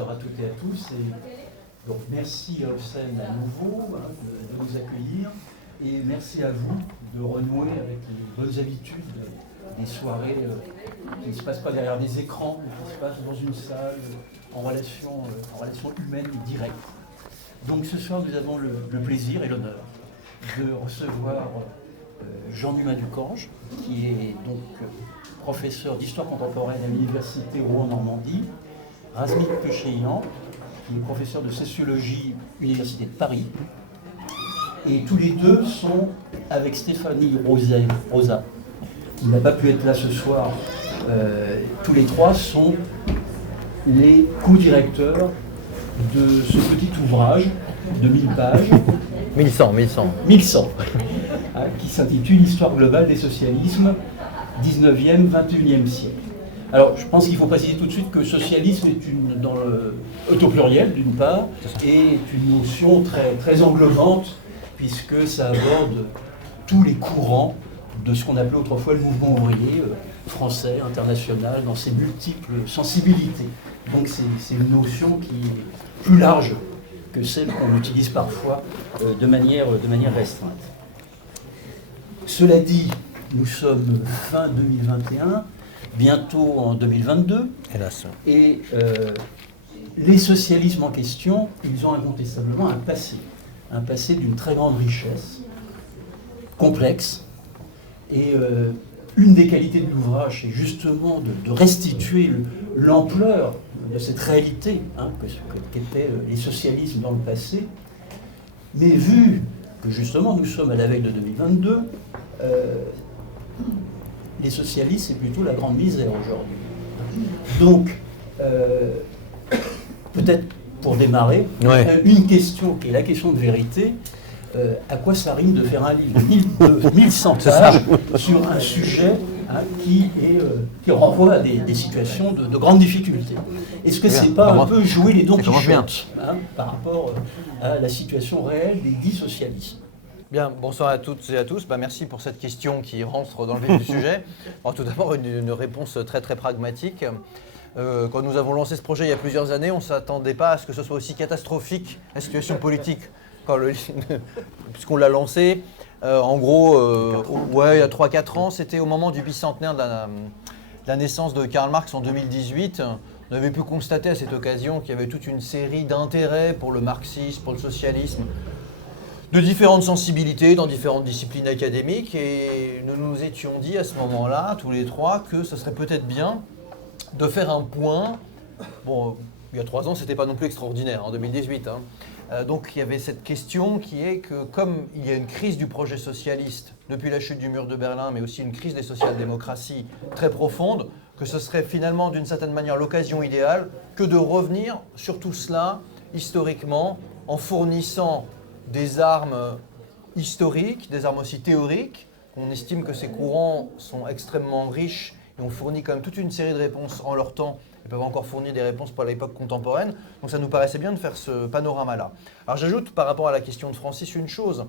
bonsoir à toutes et à tous. Et donc, merci Hobson à nouveau de nous accueillir. Et merci à vous de renouer avec les bonnes habitudes des soirées qui ne se passent pas derrière des écrans, mais qui se passent dans une salle, en relation humaine et directe. Donc ce soir, nous avons le plaisir et l'honneur de recevoir Jean-Dumas Ducange, qui est donc professeur d'histoire contemporaine à l'université Rouen-Normandie, Razmik Pecheyan, qui est professeur de sociologie à l'université de Paris. Et tous les deux sont, avec Stéphanie Rosa, qui n'a pas pu être là ce soir, tous les trois sont les co-directeurs de ce petit ouvrage de 1000 pages. 1100, qui s'intitule Histoire globale des socialismes, 19e, 21e siècle. Alors, je pense qu'il faut préciser tout de suite que socialisme est au pluriel, d'une part, et est une notion très, très englobante, puisque ça aborde tous les courants de ce qu'on appelait autrefois le mouvement ouvrier français, international, dans ses multiples sensibilités. Donc c'est une notion qui est plus large que celle qu'on utilise parfois de manière restreinte. Cela dit, nous sommes fin 2021, bientôt en 2022, hélas. Et les socialismes en question, ils ont incontestablement un passé d'une très grande richesse, complexe, et une des qualités de l'ouvrage, c'est justement de restituer l'ampleur de cette réalité qu'étaient les socialismes dans le passé. Mais vu que justement nous sommes à la veille de 2022, les socialistes, c'est plutôt la grande misère aujourd'hui. Donc, peut-être pour démarrer, une question qui est la question de vérité. À quoi ça rime de faire un livre de 1100 pages sur un sujet qui renvoie à des situations de grande difficulté? Est-ce que c'est pas un peu jouer les Don Quichotte par rapport à la situation réelle des dits socialismes? Bien, bonsoir à toutes et à tous. Merci pour cette question qui rentre dans le vif du sujet. Alors, tout d'abord, une réponse très très pragmatique. Quand nous avons lancé ce projet il y a plusieurs années, on ne s'attendait pas à ce que ce soit aussi catastrophique, la situation politique. Puisqu'on l'a lancé, en gros, il y a 3-4 ans, c'était au moment du bicentenaire de la naissance de Karl Marx en 2018. On avait pu constater à cette occasion qu'il y avait toute une série d'intérêts pour le marxisme, pour le socialisme, de différentes sensibilités dans différentes disciplines académiques. Et nous nous étions dit à ce moment-là, tous les trois, que ce serait peut-être bien de faire un point. Bon, il y a 3 ans, c'était pas non plus extraordinaire, en 2018. Donc il y avait cette question qui est que comme il y a une crise du projet socialiste depuis la chute du mur de Berlin, mais aussi une crise des social-démocraties très profonde, que ce serait finalement d'une certaine manière l'occasion idéale que de revenir sur tout cela historiquement en fournissant des armes historiques, des armes aussi théoriques. On estime que ces courants sont extrêmement riches et ont fourni quand même toute une série de réponses en leur temps. Ils peuvent encore fournir des réponses pour l'époque contemporaine. Donc ça nous paraissait bien de faire ce panorama-là. Alors j'ajoute par rapport à la question de Francis une chose.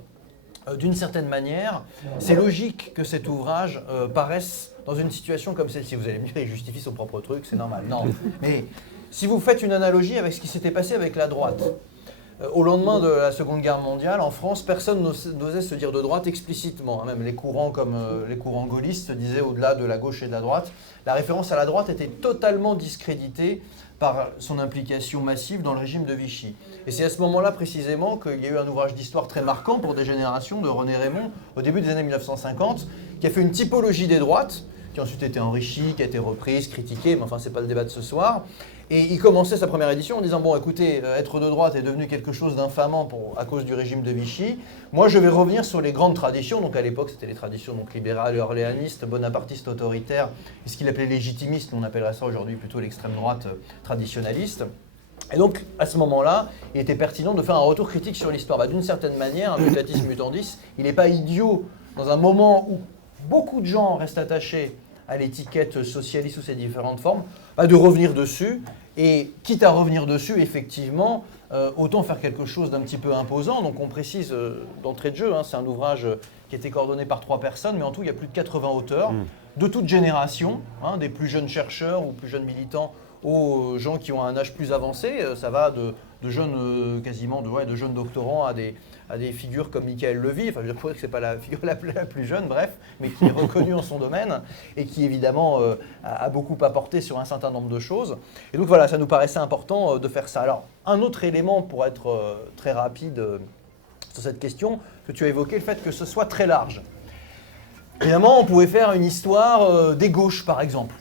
D'une certaine manière, c'est logique que cet ouvrage paraisse dans une situation comme celle-ci. Vous allez me dire, il justifie son propre truc, c'est normal. Non, mais si vous faites une analogie avec ce qui s'était passé avec la droite, au lendemain de la Seconde Guerre mondiale, en France, personne n'osait se dire de droite explicitement. Même les courants comme les courants gaullistes disaient au-delà de la gauche et de la droite. La référence à la droite était totalement discréditée par son implication massive dans le régime de Vichy. Et c'est à ce moment-là précisément qu'il y a eu un ouvrage d'histoire très marquant pour des générations de René Raymond, au début des années 1950, qui a fait une typologie des droites, qui a ensuite été enrichie, qui a été reprise, critiquée, mais enfin c'est pas le débat de ce soir. Et il commençait sa première édition en disant « Bon, écoutez, être de droite est devenu quelque chose d'infamant à cause du régime de Vichy. Moi, je vais revenir sur les grandes traditions. » Donc à l'époque, c'était les traditions libérales, orléanistes, bonapartistes, autoritaires, et ce qu'il appelait légitimistes. On appellerait ça aujourd'hui plutôt l'extrême droite traditionnaliste. Et donc, à ce moment-là, il était pertinent de faire un retour critique sur l'histoire. D'une certaine manière, un mutatis mutandis, il n'est pas idiot, dans un moment où beaucoup de gens restent attachés à l'étiquette socialiste sous ses différentes formes, de revenir dessus. Et quitte à revenir dessus, effectivement, autant faire quelque chose d'un petit peu imposant. Donc on précise d'entrée de jeu, c'est un ouvrage qui a été coordonné par 3 personnes, mais en tout, il y a plus de 80 auteurs, de toute génération, des plus jeunes chercheurs ou plus jeunes militants aux gens qui ont un âge plus avancé. Ça va de jeunes, quasiment de jeunes doctorants à des figures comme Michael Levy. Enfin, je pourrais que ce n'est pas la figure la plus jeune, bref, mais qui est reconnue en son domaine et qui, évidemment, a beaucoup apporté sur un certain nombre de choses. Et donc, voilà, ça nous paraissait important de faire ça. Alors, un autre élément pour être très rapide sur cette question, que tu as évoqué, le fait que ce soit très large. Évidemment, on pouvait faire une histoire des gauches, par exemple.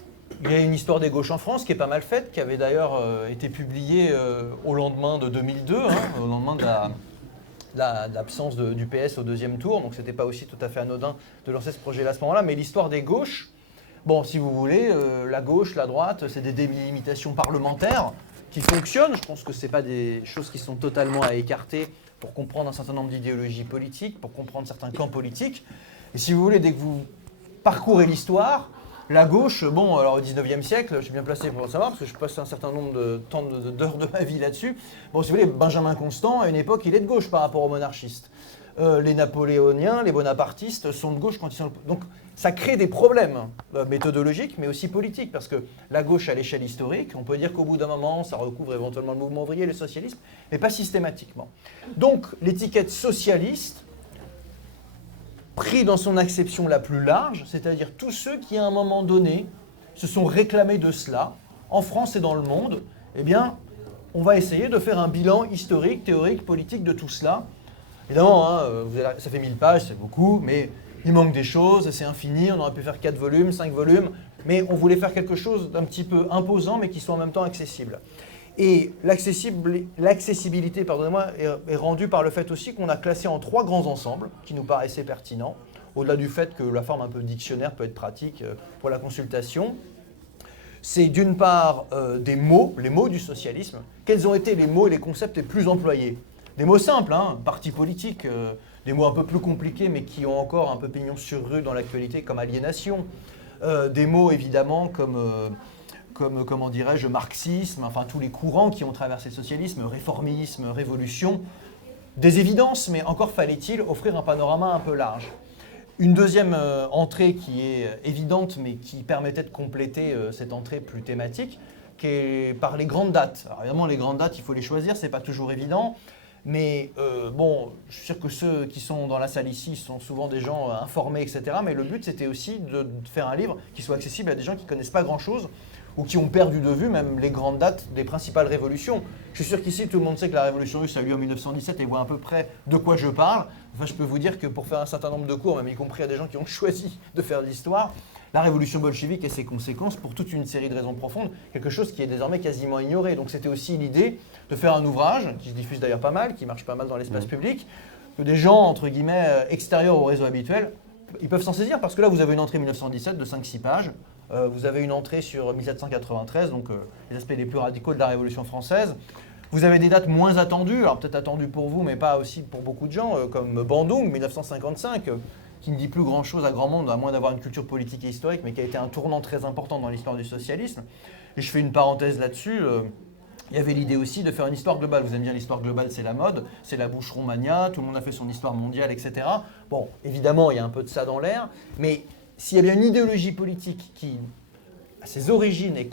Il y a une histoire des gauches en France qui est pas mal faite, qui avait d'ailleurs été publiée au lendemain de 2002, au lendemain de l'absence du PS au deuxième tour. Donc, c'était pas aussi tout à fait anodin de lancer ce projet-là à ce moment-là. Mais l'histoire des gauches, bon, si vous voulez, la gauche, la droite, c'est des délimitations parlementaires qui fonctionnent. Je pense que ce n'est pas des choses qui sont totalement à écarter pour comprendre un certain nombre d'idéologies politiques, pour comprendre certains camps politiques. Et si vous voulez, dès que vous parcourez l'histoire, la gauche, bon, alors au 19e siècle, je suis bien placé pour le savoir, parce que je passe un certain nombre d'heures de ma vie là-dessus. Bon, si vous voulez, Benjamin Constant, à une époque, il est de gauche par rapport aux monarchistes. Les napoléoniens, les bonapartistes sont de gauche quand ils sont... Donc, ça crée des problèmes méthodologiques, mais aussi politiques, parce que la gauche, à l'échelle historique, on peut dire qu'au bout d'un moment, ça recouvre éventuellement le mouvement ouvrier, le socialisme, mais pas systématiquement. Donc, l'étiquette socialiste, pris dans son acception la plus large, c'est-à-dire tous ceux qui, à un moment donné, se sont réclamés de cela, en France et dans le monde, eh bien, on va essayer de faire un bilan historique, théorique, politique de tout cela. Évidemment, ça fait 1000 pages, c'est beaucoup, mais il manque des choses, c'est infini, on aurait pu faire 4 volumes, 5 volumes, mais on voulait faire quelque chose d'un petit peu imposant, mais qui soit en même temps accessible. Et l'accessibilité, pardonnez-moi, est rendue par le fait aussi qu'on a classé en 3 grands ensembles qui nous paraissaient pertinents, au-delà du fait que la forme un peu dictionnaire peut être pratique pour la consultation. C'est d'une part des mots, les mots du socialisme. Quels ont été les mots et les concepts les plus employés? Des mots simples, parti politique, des mots un peu plus compliqués mais qui ont encore un peu pignon sur rue dans l'actualité comme aliénation. Des mots évidemment comme comment dirais-je, marxisme, enfin tous les courants qui ont traversé le socialisme, réformisme, révolution. Des évidences, mais encore fallait-il offrir un panorama un peu large. Une deuxième entrée qui est évidente mais qui permettait de compléter cette entrée plus thématique, qui est par les grandes dates. Alors évidemment les grandes dates, il faut les choisir, c'est pas toujours évident. Mais bon, je suis sûr que ceux qui sont dans la salle ici sont souvent des gens informés, etc. Mais le but, c'était aussi de faire un livre qui soit accessible à des gens qui ne connaissent pas grand-chose ou qui ont perdu de vue même les grandes dates des principales révolutions. Je suis sûr qu'ici, tout le monde sait que la révolution russe a eu lieu en 1917 et voit à peu près de quoi je parle. Enfin, je peux vous dire que pour faire un certain nombre de cours, même y compris à des gens qui ont choisi de faire de l'histoire, la révolution bolchevique et ses conséquences, pour toute une série de raisons profondes, quelque chose qui est désormais quasiment ignoré. Donc c'était aussi l'idée de faire un ouvrage, qui se diffuse d'ailleurs pas mal, qui marche pas mal dans l'espace public, que des gens, entre guillemets, extérieurs au réseau habituel, ils peuvent s'en saisir, parce que là, vous avez une entrée 1917 de 5-6 pages, vous avez une entrée sur 1793, donc les aspects les plus radicaux de la Révolution française. Vous avez des dates moins attendues, alors peut-être attendues pour vous, mais pas aussi pour beaucoup de gens, comme Bandung, 1955, qui ne dit plus grand-chose à grand monde, à moins d'avoir une culture politique et historique, mais qui a été un tournant très important dans l'histoire du socialisme. Et je fais une parenthèse là-dessus. Il y avait l'idée aussi de faire une histoire globale. Vous aimez bien l'histoire globale, c'est la mode, c'est la boucheron-mania, tout le monde a fait son histoire mondiale, etc. Bon, évidemment, il y a un peu de ça dans l'air, mais s'il y a bien une idéologie politique qui, à ses origines, est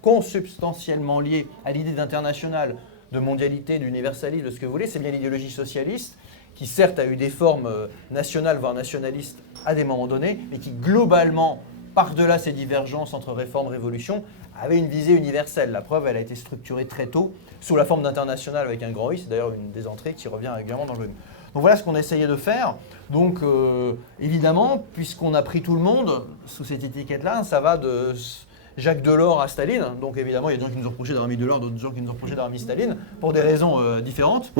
consubstantiellement liée à l'idée d'international, de mondialité, d'universalisme, de ce que vous voulez, c'est bien l'idéologie socialiste, qui certes a eu des formes nationales, voire nationalistes à des moments donnés, mais qui globalement, par-delà ces divergences entre réforme et révolution, avait une visée universelle. La preuve, elle a été structurée très tôt sous la forme d'international avec un grand I. C'est d'ailleurs une des entrées qui revient régulièrement dans le volume. Donc voilà ce qu'on a essayé de faire. Donc évidemment, puisqu'on a pris tout le monde sous cette étiquette-là, ça va de Jacques Delors à Staline. Donc évidemment, il y a des gens qui nous ont reproché d'avoir mis Delors, d'autres gens qui nous ont reproché d'avoir mis Staline, pour des raisons différentes.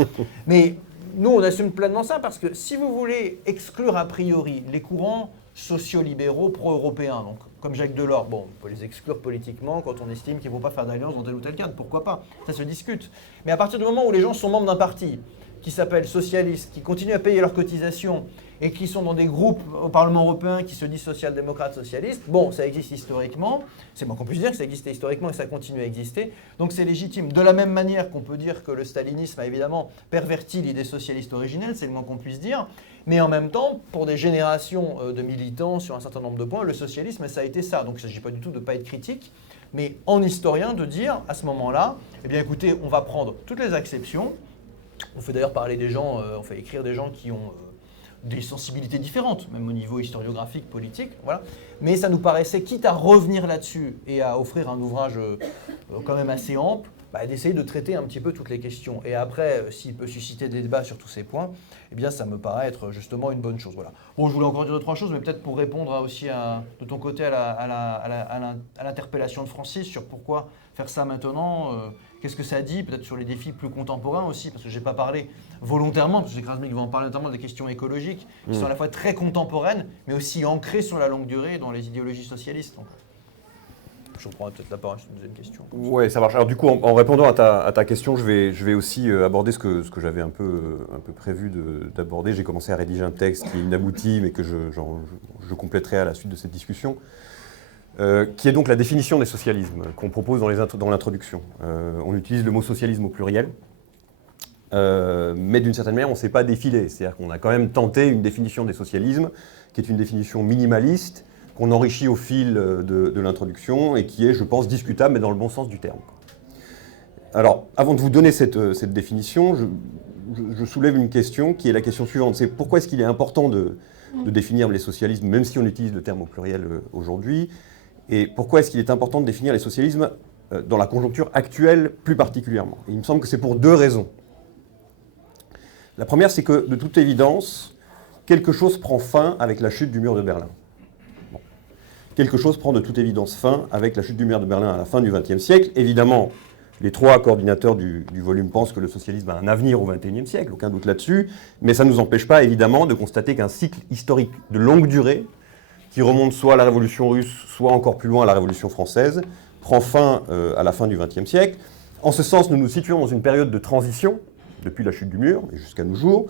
Mais nous, on assume pleinement ça parce que si vous voulez exclure a priori les courants sociolibéraux pro-européens, donc comme Jacques Delors, bon, on peut les exclure politiquement quand on estime qu'il ne faut pas faire d'alliance dans tel ou tel cadre, pourquoi pas, ça se discute. Mais à partir du moment où les gens sont membres d'un parti qui s'appellent socialistes, qui continuent à payer leurs cotisations et qui sont dans des groupes au Parlement européen qui se disent social-démocrates socialistes, bon, ça existe historiquement, c'est moins qu'on puisse dire que ça existait historiquement et ça continue à exister, donc c'est légitime. De la même manière qu'on peut dire que le stalinisme a évidemment perverti l'idée socialiste originelle, c'est le moins qu'on puisse dire, mais en même temps, pour des générations de militants sur un certain nombre de points, le socialisme, ça a été ça. Donc il ne s'agit pas du tout de ne pas être critique, mais en historien, de dire à ce moment-là, eh bien écoutez, on va prendre toutes les exceptions. On fait d'ailleurs parler des gens, on fait écrire des gens qui ont des sensibilités différentes, même au niveau historiographique, politique, voilà. Mais ça nous paraissait, quitte à revenir là-dessus et à offrir un ouvrage quand même assez ample, d'essayer de traiter un petit peu toutes les questions. Et après, s'il peut susciter des débats sur tous ces points, eh bien ça me paraît être justement une bonne chose. Voilà. Bon, je voulais encore dire 2-3 choses, mais peut-être pour répondre aussi de ton côté à l'interpellation de Francis sur pourquoi faire ça maintenant, qu'est-ce que ça dit, peut-être sur les défis plus contemporains aussi, parce que je n'ai pas parlé volontairement, parce que Krasnik va en parler notamment des questions écologiques, qui sont à la fois très contemporaines, mais aussi ancrées sur la longue durée dans les idéologies socialistes. Donc, je reprends peut-être la parole sur une deuxième question. Oui, ça marche. Alors du coup, en répondant à ta question, je vais aussi aborder ce que j'avais un peu prévu d'aborder. J'ai commencé à rédiger un texte qui est inabouti, mais que je compléterai à la suite de cette discussion, qui est donc la définition des socialismes qu'on propose dans l'introduction. On utilise le mot socialisme au pluriel, mais d'une certaine manière, on ne s'est pas défilé. C'est-à-dire qu'on a quand même tenté une définition des socialismes, qui est une définition minimaliste, qu'on enrichit au fil de l'introduction et qui est, je pense, discutable, mais dans le bon sens du terme. Alors, avant de vous donner cette définition, je soulève une question qui est la question suivante. C'est pourquoi est-ce qu'il est important de définir les socialismes, même si on utilise le terme au pluriel aujourd'hui, et pourquoi est-ce qu'il est important de définir les socialismes dans la conjoncture actuelle plus particulièrement. Et il me semble que c'est pour 2 raisons. La première, c'est que, de toute évidence, quelque chose prend fin avec la chute du mur de Berlin. Quelque chose prend de toute évidence fin avec la chute du mur de Berlin à la fin du XXe siècle. Évidemment, les 3 coordinateurs du volume pensent que le socialisme a un avenir au XXIe siècle, aucun doute là-dessus, mais ça ne nous empêche pas évidemment de constater qu'un cycle historique de longue durée, qui remonte soit à la Révolution russe, soit encore plus loin à la Révolution française, prend fin à la fin du XXe siècle. En ce sens, nous nous situons dans une période de transition, depuis la chute du mur et jusqu'à nos jours.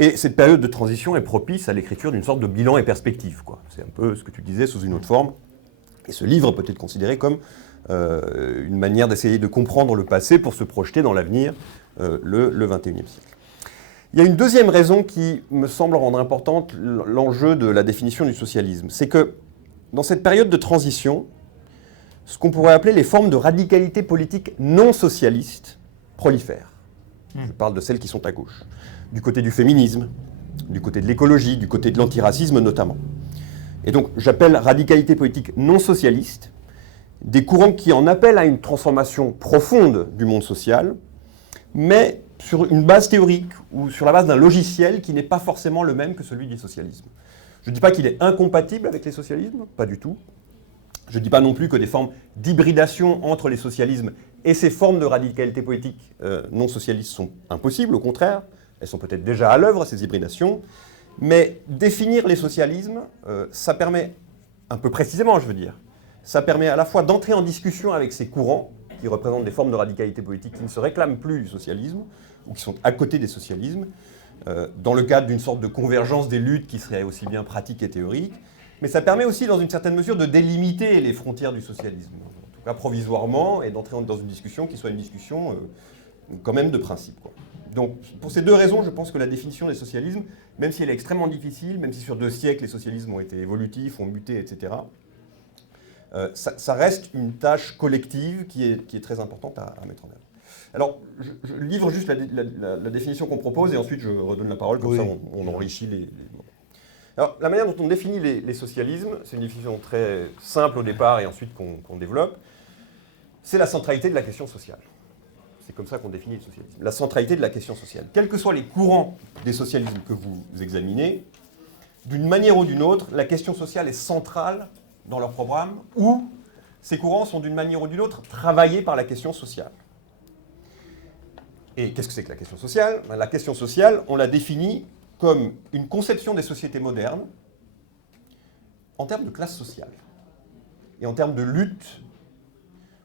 Et cette période de transition est propice à l'écriture d'une sorte de bilan et perspective, quoi. C'est un peu ce que tu disais sous une autre forme. Et ce livre peut être considéré comme une manière d'essayer de comprendre le passé pour se projeter dans l'avenir, le XXIe siècle. Il y a une deuxième raison qui me semble rendre importante l'enjeu de la définition du socialisme. C'est que dans cette période de transition, ce qu'on pourrait appeler les formes de radicalité politique non socialiste prolifèrent. Je parle de celles qui sont à gauche. Du côté du féminisme, du côté de l'écologie, du côté de l'antiracisme notamment. Et donc j'appelle radicalité politique non socialiste des courants qui en appellent à une transformation profonde du monde social, mais sur une base théorique ou sur la base d'un logiciel qui n'est pas forcément le même que celui du socialisme. Je ne dis pas qu'il est incompatible avec les socialismes, pas du tout. Je ne dis pas non plus que des formes d'hybridation entre les socialismes et ces formes de radicalité politique non socialistes sont impossibles, au contraire. Elles sont peut-être déjà à l'œuvre, ces hybridations. Mais définir les socialismes, ça permet, un peu précisément je veux dire, ça permet à la fois d'entrer en discussion avec ces courants qui représentent des formes de radicalité politique qui ne se réclament plus du socialisme ou qui sont à côté des socialismes, dans le cadre d'une sorte de convergence des luttes qui serait aussi bien pratique et théorique. Mais ça permet aussi, dans une certaine mesure, de délimiter les frontières du socialisme, en tout cas provisoirement, et d'entrer dans une discussion qui soit une discussion quand même de principe, quoi. Donc, pour ces 2 raisons, je pense que la définition des socialismes, même si elle est extrêmement difficile, même si sur 2 siècles les socialismes ont été évolutifs, ont muté, etc., ça reste une tâche collective qui est très importante à mettre en œuvre. Alors, je livre juste la définition qu'on propose, et ensuite je redonne la parole, comme ça on enrichit les... Alors, la manière dont on définit les socialismes, c'est une définition très simple au départ et ensuite qu'on développe, c'est la centralité de la question sociale. C'est comme ça qu'on définit le socialisme. La centralité de la question sociale. Quels que soient les courants des socialismes que vous examinez, d'une manière ou d'une autre, la question sociale est centrale dans leur programme, ou ces courants sont d'une manière ou d'une autre travaillés par la question sociale. Et qu'est-ce que c'est que la question sociale ? La question sociale, on la définit comme une conception des sociétés modernes en termes de classe sociale et en termes de lutte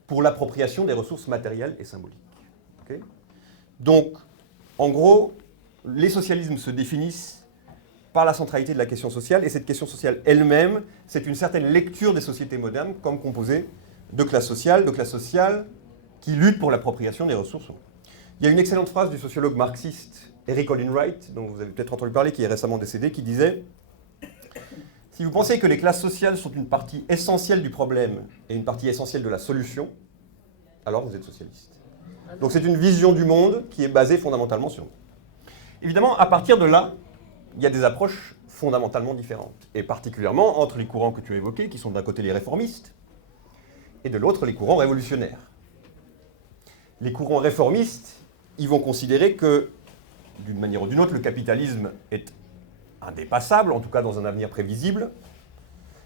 pour l'appropriation des ressources matérielles et symboliques. Okay ? Donc, en gros, les socialismes se définissent par la centralité de la question sociale, et cette question sociale elle-même, c'est une certaine lecture des sociétés modernes comme composée de classes sociales qui luttent pour l'appropriation des ressources. Il y a une excellente phrase du sociologue marxiste Eric Olin Wright, dont vous avez peut-être entendu parler, qui est récemment décédé, qui disait « Si vous pensez que les classes sociales sont une partie essentielle du problème et une partie essentielle de la solution, alors vous êtes socialiste. » Donc c'est une vision du monde qui est basée fondamentalement sur nous. Évidemment, à partir de là, il y a des approches fondamentalement différentes, et particulièrement entre les courants que tu as évoqués, qui sont d'un côté les réformistes, et de l'autre les courants révolutionnaires. Les courants réformistes, ils vont considérer que, d'une manière ou d'une autre, le capitalisme est indépassable, en tout cas dans un avenir prévisible,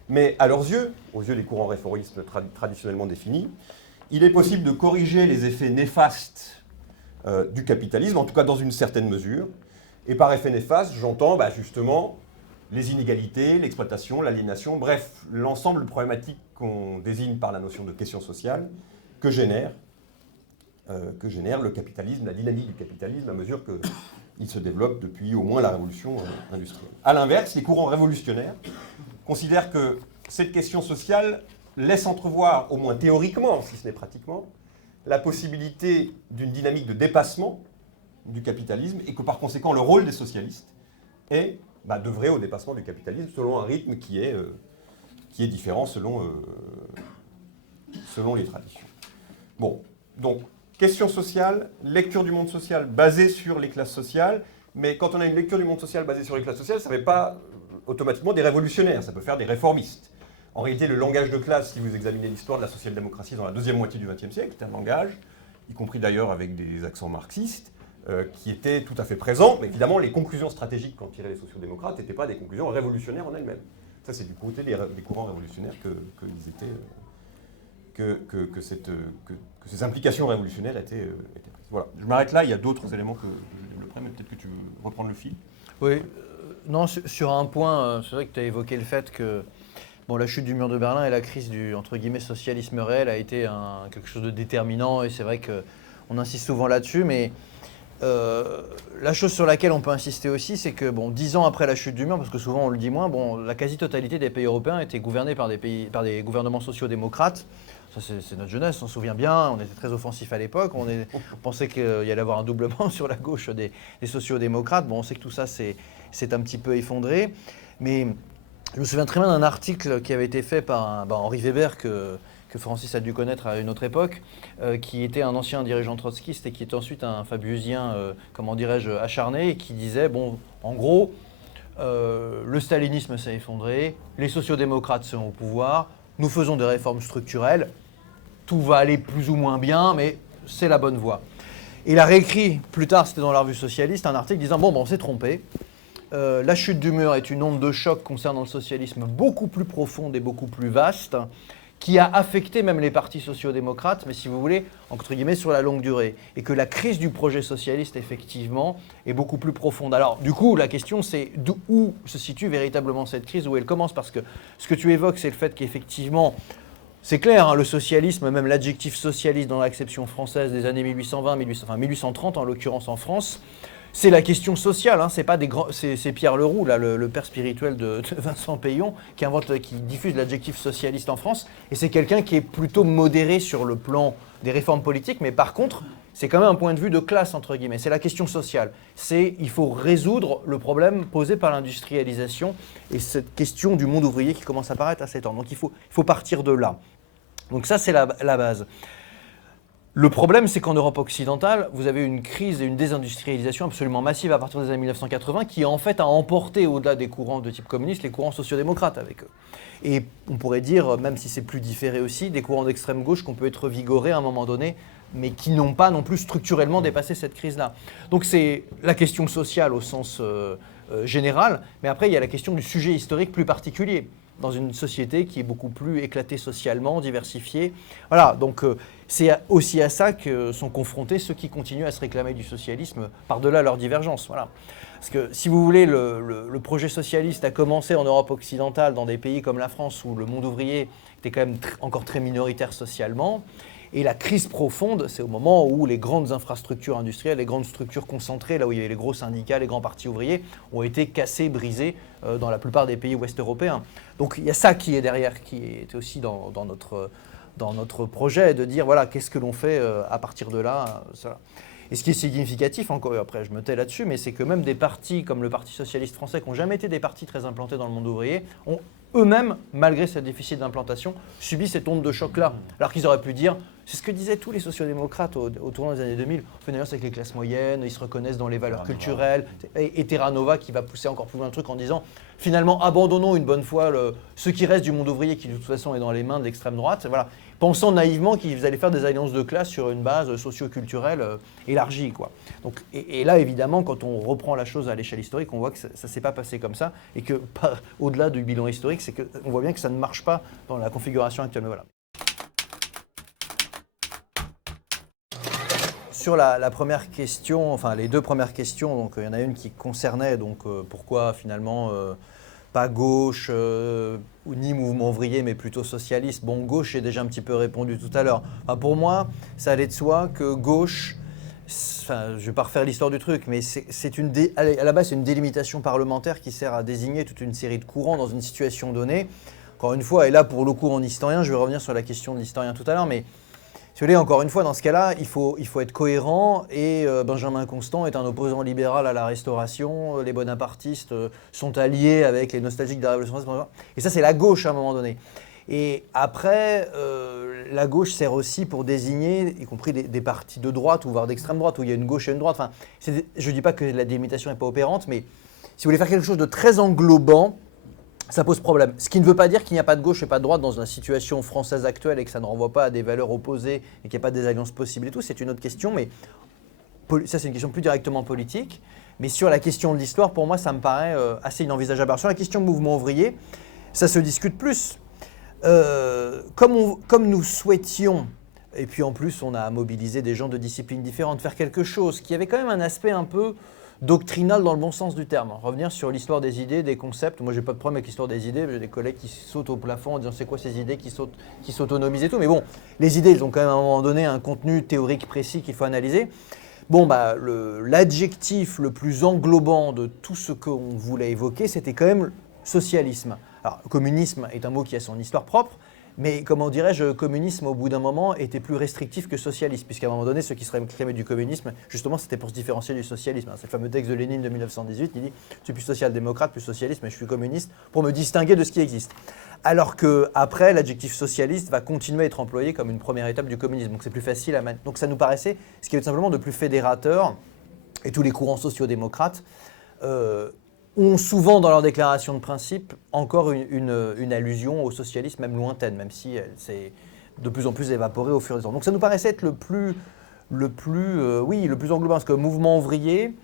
mais à leurs yeux, aux yeux des courants réformistes traditionnellement définis, il est possible de corriger les effets néfastes du capitalisme, en tout cas dans une certaine mesure. Et par effet néfaste, j'entends justement les inégalités, l'exploitation, l'aliénation, bref, l'ensemble problématique qu'on désigne par la notion de question sociale que génère le capitalisme, la dynamique du capitalisme, à mesure qu'il se développe depuis au moins la révolution industrielle. A l'inverse, les courants révolutionnaires considèrent que cette question sociale laisse entrevoir, au moins théoriquement, si ce n'est pratiquement, la possibilité d'une dynamique de dépassement du capitalisme, et que par conséquent le rôle des socialistes est d'œuvrer au dépassement du capitalisme selon un rythme qui est différent selon les traditions. Bon, donc question sociale, lecture du monde social basée sur les classes sociales, mais quand on a une lecture du monde social basée sur les classes sociales, ça ne fait pas automatiquement des révolutionnaires, ça peut faire des réformistes. En réalité, le langage de classe, si vous examinez l'histoire de la social-démocratie dans la deuxième moitié du XXe siècle, est un langage, y compris d'ailleurs avec des accents marxistes, qui était tout à fait présent, mais évidemment, les conclusions stratégiques qu'en tiraient les sociodémocrates n'étaient pas des conclusions révolutionnaires en elles-mêmes. Ça, c'est du côté des courants révolutionnaires que ces implications révolutionnaires étaient prises. Voilà, je m'arrête là, il y a d'autres éléments que je développerai, mais peut-être que tu veux reprendre le fil. Oui, non, sur un point, c'est vrai que tu as évoqué le fait que la chute du mur de Berlin et la crise du, entre guillemets, socialisme réel a été quelque chose de déterminant, et c'est vrai qu'on insiste souvent là-dessus, mais la chose sur laquelle on peut insister aussi, c'est que 10 ans après la chute du mur, parce que souvent on le dit moins, la quasi-totalité des pays européens étaient gouvernés par des gouvernements sociaux-démocrates. Ça, c'est notre jeunesse, on se souvient bien, on était très offensifs à l'époque, on pensait qu'il y allait avoir un doublement sur la gauche des sociaux-démocrates. On sait que tout ça s'est un petit peu effondré, mais je me souviens très bien d'un article qui avait été fait par Henri Weber, que Francis a dû connaître à une autre époque, qui était un ancien dirigeant trotskiste et qui était ensuite un fabiusien, acharné, et qui disait, en gros, le stalinisme s'est effondré, les sociodémocrates sont au pouvoir, nous faisons des réformes structurelles, tout va aller plus ou moins bien, mais c'est la bonne voie. Et il a réécrit, plus tard, c'était dans la revue socialiste, un article disant, on s'est trompé, la chute du mur est une onde de choc concernant le socialisme beaucoup plus profonde et beaucoup plus vaste, qui a affecté même les partis sociaux-démocrates, mais si vous voulez, entre guillemets, sur la longue durée. Et que la crise du projet socialiste, effectivement, est beaucoup plus profonde. Alors, du coup, la question, c'est où se situe véritablement cette crise, où elle commence. Parce que ce que tu évoques, c'est le fait qu'effectivement, c'est clair, le socialisme, même l'adjectif socialiste dans l'acception française des années 1830 en l'occurrence en France, c'est la question sociale, c'est pas des grands, c'est Pierre Leroux, là, le père spirituel de Vincent Payon, qui diffuse l'adjectif socialiste en France, et c'est quelqu'un qui est plutôt modéré sur le plan des réformes politiques, mais par contre, c'est quand même un point de vue de classe, entre guillemets, c'est la question sociale. Il faut résoudre le problème posé par l'industrialisation et cette question du monde ouvrier qui commence à apparaître à 7 ans. Donc il faut partir de là. Donc ça, c'est la base. Le problème, c'est qu'en Europe occidentale, vous avez une crise et une désindustrialisation absolument massive à partir des années 1980 qui en fait a emporté au-delà des courants de type communiste les courants sociodémocrates avec eux. Et on pourrait dire, même si c'est plus différé aussi, des courants d'extrême gauche qu'on peut être vigorés à un moment donné, mais qui n'ont pas non plus structurellement dépassé cette crise-là. Donc c'est la question sociale au sens général, mais après il y a la question du sujet historique plus particulier, dans une société qui est beaucoup plus éclatée socialement, diversifiée. Voilà, donc c'est aussi à ça que sont confrontés ceux qui continuent à se réclamer du socialisme par-delà leurs divergences. Voilà. Parce que si vous voulez, le projet socialiste a commencé en Europe occidentale, dans des pays comme la France, où le monde ouvrier était quand même encore très minoritaire socialement. Et la crise profonde, c'est au moment où les grandes infrastructures industrielles, les grandes structures concentrées, là où il y avait les gros syndicats, les grands partis ouvriers, ont été cassés, brisés dans la plupart des pays ouest européens. Donc il y a ça qui est derrière, qui est aussi dans notre projet, de dire voilà, qu'est-ce que l'on fait à partir de là. Voilà. Et ce qui est significatif, encore après je me tais là-dessus, mais c'est que même des partis comme le Parti socialiste français, qui n'ont jamais été des partis très implantés dans le monde ouvrier, ont eux-mêmes, malgré ce déficit d'implantation, subi cette onde de choc-là. Alors qu'ils auraient pu dire, c'est ce que disaient tous les sociodémocrates au tournant des années 2000, on fait une alliance avec les classes moyennes, ils se reconnaissent dans les valeurs culturelles, et Terra Nova qui va pousser encore plus loin le truc en disant, finalement, abandonnons une bonne fois ce qui reste du monde ouvrier qui de toute façon est dans les mains de l'extrême droite, voilà, pensant naïvement qu'ils allaient faire des alliances de classe sur une base socio-culturelle élargie, quoi. Donc, et là, évidemment, quand on reprend la chose à l'échelle historique, on voit que ça ne s'est pas passé comme ça, et que au-delà du bilan historique, c'est qu'on voit bien que ça ne marche pas dans la configuration actuelle. Mais voilà. Sur la première question, enfin les deux premières questions, donc il y en a une qui concernait donc pourquoi finalement pas gauche ni mouvement ouvrier mais plutôt socialiste. Bon, gauche, j'ai déjà un petit peu répondu tout à l'heure. Enfin, pour moi, ça allait de soi que gauche, enfin, je ne vais pas refaire l'histoire du truc, mais à la base c'est une délimitation parlementaire qui sert à désigner toute une série de courants dans une situation donnée. Encore une fois, et là pour le coup en historien, je vais revenir sur la question de l'historien tout à l'heure, mais si vous voulez, encore une fois, dans ce cas-là, il faut être cohérent et Benjamin Constant est un opposant libéral à la Restauration, les bonapartistes sont alliés avec les nostalgiques de la Révolution française, et ça c'est la gauche à un moment donné. Et après, la gauche sert aussi pour désigner, y compris des partis de droite ou voire d'extrême droite, où il y a une gauche et une droite. Enfin, je ne dis pas que la délimitation n'est pas opérante, mais si vous voulez faire quelque chose de très englobant, ça pose problème. Ce qui ne veut pas dire qu'il n'y a pas de gauche et pas de droite dans la situation française actuelle et que ça ne renvoie pas à des valeurs opposées et qu'il n'y a pas des alliances possibles et tout, c'est une autre question, mais ça c'est une question plus directement politique. Mais sur la question de l'histoire, pour moi, ça me paraît assez inenvisageable. Alors, sur la question mouvement ouvrier, ça se discute plus. Comme nous souhaitions, et puis en plus on a mobilisé des gens de disciplines différentes, faire quelque chose qui avait quand même un aspect un peu doctrinal dans le bon sens du terme. Revenir sur l'histoire des idées, des concepts. Moi, j'ai pas de problème avec l'histoire des idées. J'ai des collègues qui sautent au plafond en disant c'est quoi ces idées, qui s'autonomisent et tout. Mais bon, les idées, elles ont quand même à un moment donné un contenu théorique précis qu'il faut analyser. Bon, bah, l'adjectif le plus englobant de tout ce qu'on voulait évoquer, c'était quand même socialisme. Alors, communisme est un mot qui a son histoire propre. Mais comment dirais-je, communisme au bout d'un moment était plus restrictif que socialiste, puisqu'à un moment donné, ceux qui se réclamaient du communisme, justement, c'était pour se différencier du socialisme. C'est le fameux texte de Lénine de 1918, il dit « Je suis plus social-démocrate, plus socialiste, mais je suis communiste pour me distinguer de ce qui existe ». Alors qu'après, l'adjectif socialiste va continuer à être employé comme une première étape du communisme, donc c'est plus facile à mettre. Donc ça nous paraissait ce qui est tout simplement de plus fédérateur, et tous les courants sociodémocrates ont souvent dans leur déclaration de principe encore une allusion au socialisme, même lointaine, même si elle s'est de plus en plus évaporée au fur et à mesure. Donc ça nous paraissait être le plus englobant, parce que mouvement ouvrier,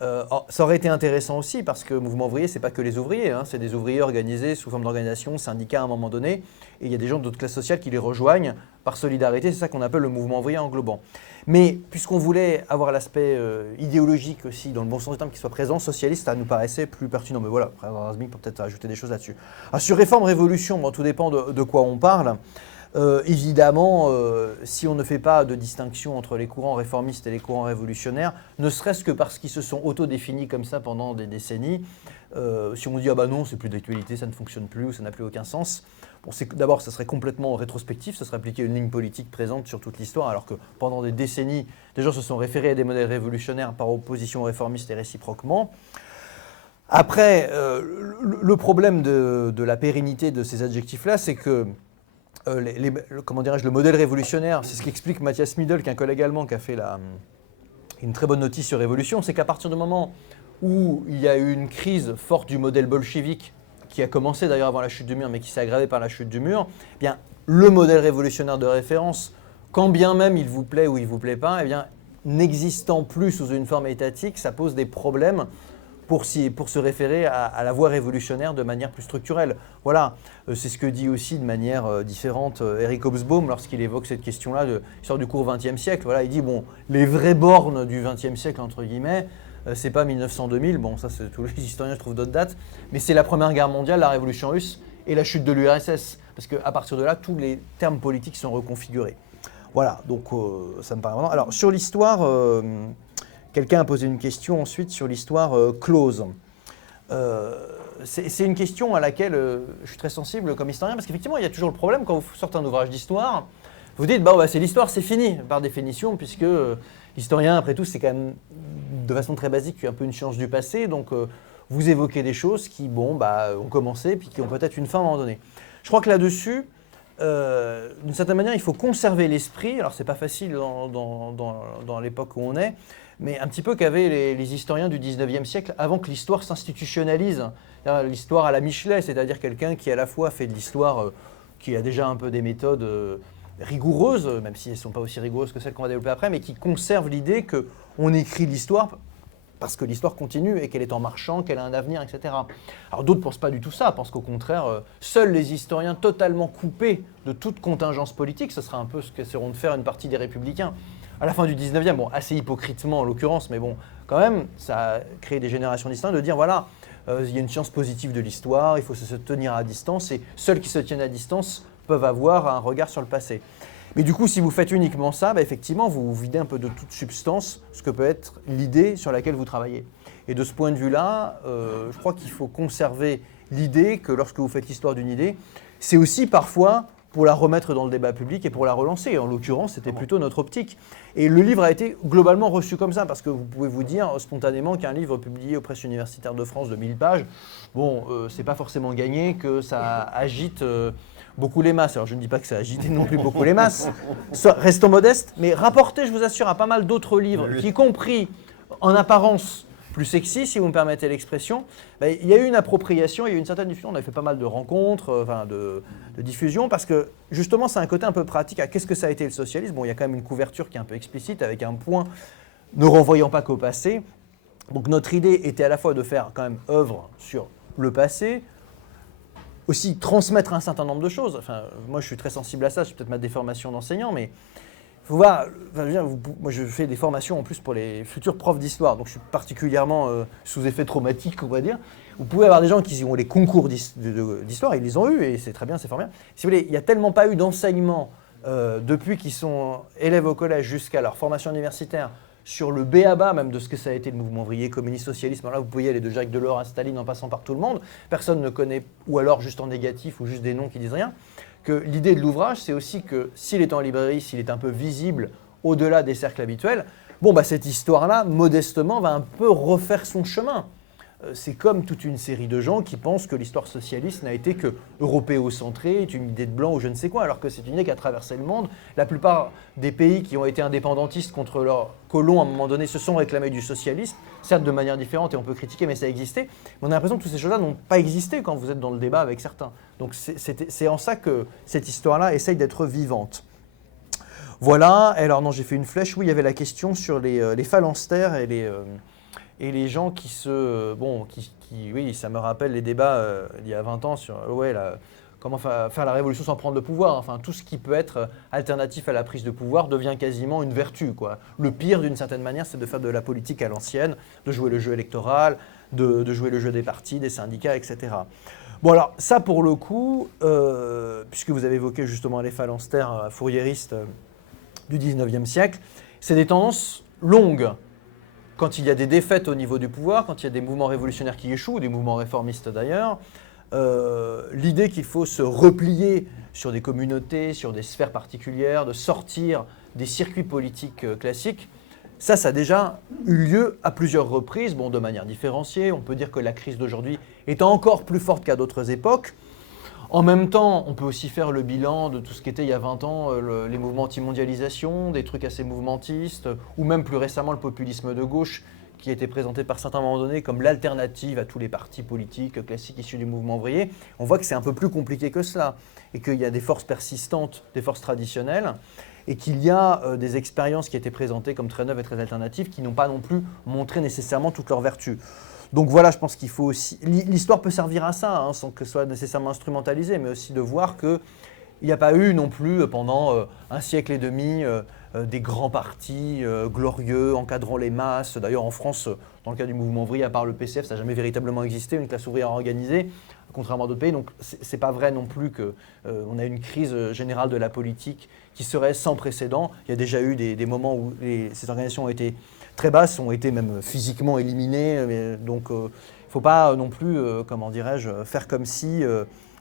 ça aurait été intéressant aussi, parce que mouvement ouvrier, c'est pas que les ouvriers, hein, c'est des ouvriers organisés sous forme d'organisation, syndicats à un moment donné, et il y a des gens d'autres classes sociales qui les rejoignent par solidarité, c'est ça qu'on appelle le mouvement ouvrier englobant. Mais puisqu'on voulait avoir l'aspect idéologique aussi, dans le bon sens du terme, qui soit présent, socialiste, ça nous paraissait plus pertinent. Mais voilà, après Razmik peut peut-être ajouter des choses là-dessus. Alors, sur réforme-révolution, bon, tout dépend de quoi on parle. Évidemment, si on ne fait pas de distinction entre les courants réformistes et les courants révolutionnaires, ne serait-ce que parce qu'ils se sont auto-définis comme ça pendant des décennies, si on dit « ah bah non, c'est plus d'actualité, ça ne fonctionne plus, ou ça n'a plus aucun sens », bon, d'abord, ça serait complètement rétrospectif, ça serait appliquer une ligne politique présente sur toute l'histoire, alors que pendant des décennies, des gens se sont référés à des modèles révolutionnaires par opposition aux réformistes et réciproquement. Après, le problème de la pérennité de ces adjectifs-là, c'est que le modèle révolutionnaire, c'est ce qu'explique Matthias Miedl, qui est un collègue allemand qui a fait une très bonne notice sur Révolution, c'est qu'à partir du moment où il y a eu une crise forte du modèle bolchevique, qui a commencé d'ailleurs avant la chute du mur, mais qui s'est aggravée par la chute du mur, eh bien, le modèle révolutionnaire de référence, quand bien même il vous plaît ou il ne vous plaît pas, eh bien, n'existant plus sous une forme étatique, ça pose des problèmes pour se référer à la voie révolutionnaire de manière plus structurelle. Voilà, c'est ce que dit aussi de manière différente Eric Hobsbawm lorsqu'il évoque cette question-là de l'histoire du court XXe siècle. Voilà, il dit, bon, les vraies bornes du XXe siècle, entre guillemets, c'est pas 1900-2000, bon, ça, tous les historiens trouvent d'autres dates, mais c'est la Première Guerre mondiale, la Révolution russe et la chute de l'URSS, parce qu'à partir de là, tous les termes politiques sont reconfigurés. Voilà, donc ça me paraît vraiment. Alors sur l'histoire, quelqu'un a posé une question ensuite sur l'histoire close. C'est une question à laquelle je suis très sensible comme historien, parce qu'effectivement, il y a toujours le problème quand vous sortez un ouvrage d'histoire, vous dites, c'est l'histoire, c'est fini, par définition, puisque l'historien, après tout, c'est quand même, de façon très basique, un peu une science du passé, donc vous évoquez des choses qui, ont commencé, puis qui ont peut-être une fin à un moment donné. Je crois que là-dessus, d'une certaine manière, il faut conserver l'esprit, alors c'est pas facile dans l'époque où on est, mais un petit peu qu'avaient les historiens du 19e siècle avant que l'histoire s'institutionnalise. L'histoire à la Michelet, c'est-à-dire quelqu'un qui à la fois fait de l'histoire, qui a déjà un peu des méthodes rigoureuses, même si elles ne sont pas aussi rigoureuses que celles qu'on va développer après, mais qui conserve l'idée qu'on écrit l'histoire parce que l'histoire continue et qu'elle est en marchant, qu'elle a un avenir, etc. Alors d'autres ne pensent pas du tout ça, pensent qu'au contraire, seuls les historiens totalement coupés de toute contingence politique, ce sera un peu ce qu'essaieront de faire une partie des républicains, à la fin du 19e, assez hypocritement en l'occurrence, mais quand même, ça a créé des générations d'historiens de dire, voilà, il y a une science positive de l'histoire, il faut se tenir à distance, et seuls qui se tiennent à distance peuvent avoir un regard sur le passé. Mais du coup, si vous faites uniquement ça, effectivement, vous vous videz un peu de toute substance ce que peut être l'idée sur laquelle vous travaillez. Et de ce point de vue-là, je crois qu'il faut conserver l'idée que lorsque vous faites l'histoire d'une idée, c'est aussi parfois pour la remettre dans le débat public et pour la relancer. En l'occurrence, c'était plutôt notre optique. Et le livre a été globalement reçu comme ça, parce que vous pouvez vous dire spontanément qu'un livre publié aux presses universitaires de France de 1000 pages, c'est pas forcément gagné, que ça agite beaucoup les masses. Alors je ne dis pas que ça agite non plus beaucoup les masses, restons modestes, mais rapporté, je vous assure, à pas mal d'autres livres, y compris en apparence plus sexy, si vous me permettez l'expression, il y a eu une appropriation, il y a eu une certaine diffusion. On a fait pas mal de rencontres, de diffusion, parce que justement, c'est un côté un peu pratique à qu'est-ce que ça a été le socialisme. Il y a quand même une couverture qui est un peu explicite, avec un point ne renvoyant pas qu'au passé. Donc notre idée était à la fois de faire quand même œuvre sur le passé, aussi transmettre un certain nombre de choses. Moi, je suis très sensible à ça, c'est peut-être ma déformation d'enseignant, mais il faut voir, moi je fais des formations en plus pour les futurs profs d'histoire, donc je suis particulièrement sous effet traumatique, on va dire. Vous pouvez avoir des gens qui ont les concours d'histoire, ils les ont eus et c'est très bien, c'est fort bien. Si vous voulez, il n'y a tellement pas eu d'enseignement depuis qu'ils sont élèves au collège jusqu'à leur formation universitaire sur le b.a.-ba même de ce que ça a été le mouvement ouvrier, communiste, socialisme. Là, vous pouvez y aller de Jacques Delors à Staline en passant par tout le monde. Personne ne connaît, ou alors juste en négatif, ou juste des noms qui disent rien. Que l'idée de l'ouvrage, c'est aussi que s'il est en librairie, s'il est un peu visible au-delà des cercles habituels, cette histoire-là, modestement, va un peu refaire son chemin. C'est comme toute une série de gens qui pensent que l'histoire socialiste n'a été que européocentrée, est une idée de blanc ou je ne sais quoi, alors que c'est une idée qui a traversé le monde. La plupart des pays qui ont été indépendantistes contre leurs colons, à un moment donné, se sont réclamés du socialisme, certes de manière différente et on peut critiquer, mais ça a existé. Mais on a l'impression que toutes ces choses-là n'ont pas existé quand vous êtes dans le débat avec certains. Donc c'est en ça que cette histoire-là essaye d'être vivante. Voilà, alors non, j'ai fait une flèche, oui, il y avait la question sur les phalanstères et les gens qui oui, ça me rappelle les débats il y a 20 ans sur comment faire la révolution sans prendre le pouvoir. Enfin, tout ce qui peut être alternatif à la prise de pouvoir devient quasiment une vertu, quoi. Le pire, d'une certaine manière, c'est de faire de la politique à l'ancienne, de jouer le jeu électoral, de jouer le jeu des partis, des syndicats, etc. Bon, alors, ça, pour le coup, puisque vous avez évoqué justement les phalanstères fourriéristes du 19e siècle, c'est des tendances longues. Quand il y a des défaites au niveau du pouvoir, quand il y a des mouvements révolutionnaires qui échouent, des mouvements réformistes d'ailleurs, l'idée qu'il faut se replier sur des communautés, sur des sphères particulières, de sortir des circuits politiques classiques, ça a déjà eu lieu à plusieurs reprises, de manière différenciée. On peut dire que la crise d'aujourd'hui est encore plus forte qu'à d'autres époques. En même temps, on peut aussi faire le bilan de tout ce qu'était il y a 20 ans les mouvements anti-mondialisation, des trucs assez mouvementistes, ou même plus récemment le populisme de gauche qui a été présenté par certains à un moment donné comme l'alternative à tous les partis politiques classiques issus du mouvement ouvrier. On voit que c'est un peu plus compliqué que cela et qu'il y a des forces persistantes, des forces traditionnelles et qu'il y a des expériences qui étaient présentées comme très neuves et très alternatives qui n'ont pas non plus montré nécessairement toutes leurs vertus. Donc voilà, je pense qu'il faut aussi… L'histoire peut servir à ça, sans que ce soit nécessairement instrumentalisé, mais aussi de voir qu'il n'y a pas eu non plus pendant un siècle et demi des grands partis glorieux, encadrant les masses. D'ailleurs en France, dans le cas du mouvement ouvrier, à part le PCF, ça n'a jamais véritablement existé, une classe ouvrière organisée. contrairement à d'autres pays. Donc c'est pas vrai non plus qu'on a une crise générale de la politique qui serait sans précédent. Il y a déjà eu des moments où ces organisations ont été très basses, ont été même physiquement éliminées. Donc il ne faut pas non plus, comment dirais-je, faire comme si...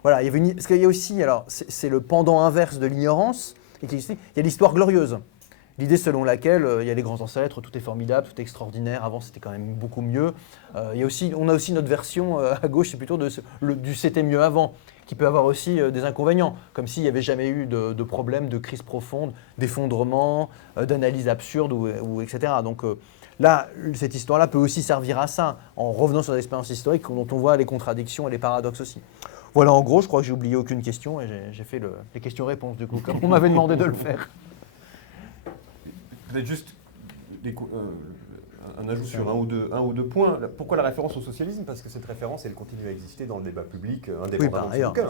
voilà, parce qu'il y a aussi, alors c'est le pendant inverse de l'ignorance, il y a l'histoire glorieuse. L'idée selon laquelle il y a les grands ancêtres, tout est formidable, tout est extraordinaire, avant c'était quand même beaucoup mieux. On a aussi notre version à gauche, c'est plutôt du c'était mieux avant, qui peut avoir aussi des inconvénients, comme s'il n'y avait jamais eu de problème, de crise profonde, d'effondrement, d'analyse absurde, ou etc. Donc là, cette histoire-là peut aussi servir à ça, en revenant sur l'expérience historique dont on voit les contradictions et les paradoxes aussi. Voilà, en gros, je crois que j'ai oublié aucune question et j'ai fait les questions-réponses du coup, comme on m'avait demandé de le faire. Peut-être juste un ajout sur un ou deux points. Pourquoi la référence au socialisme? Parce que cette référence, elle continue à exister dans le débat public, indépendamment de ce bouquin.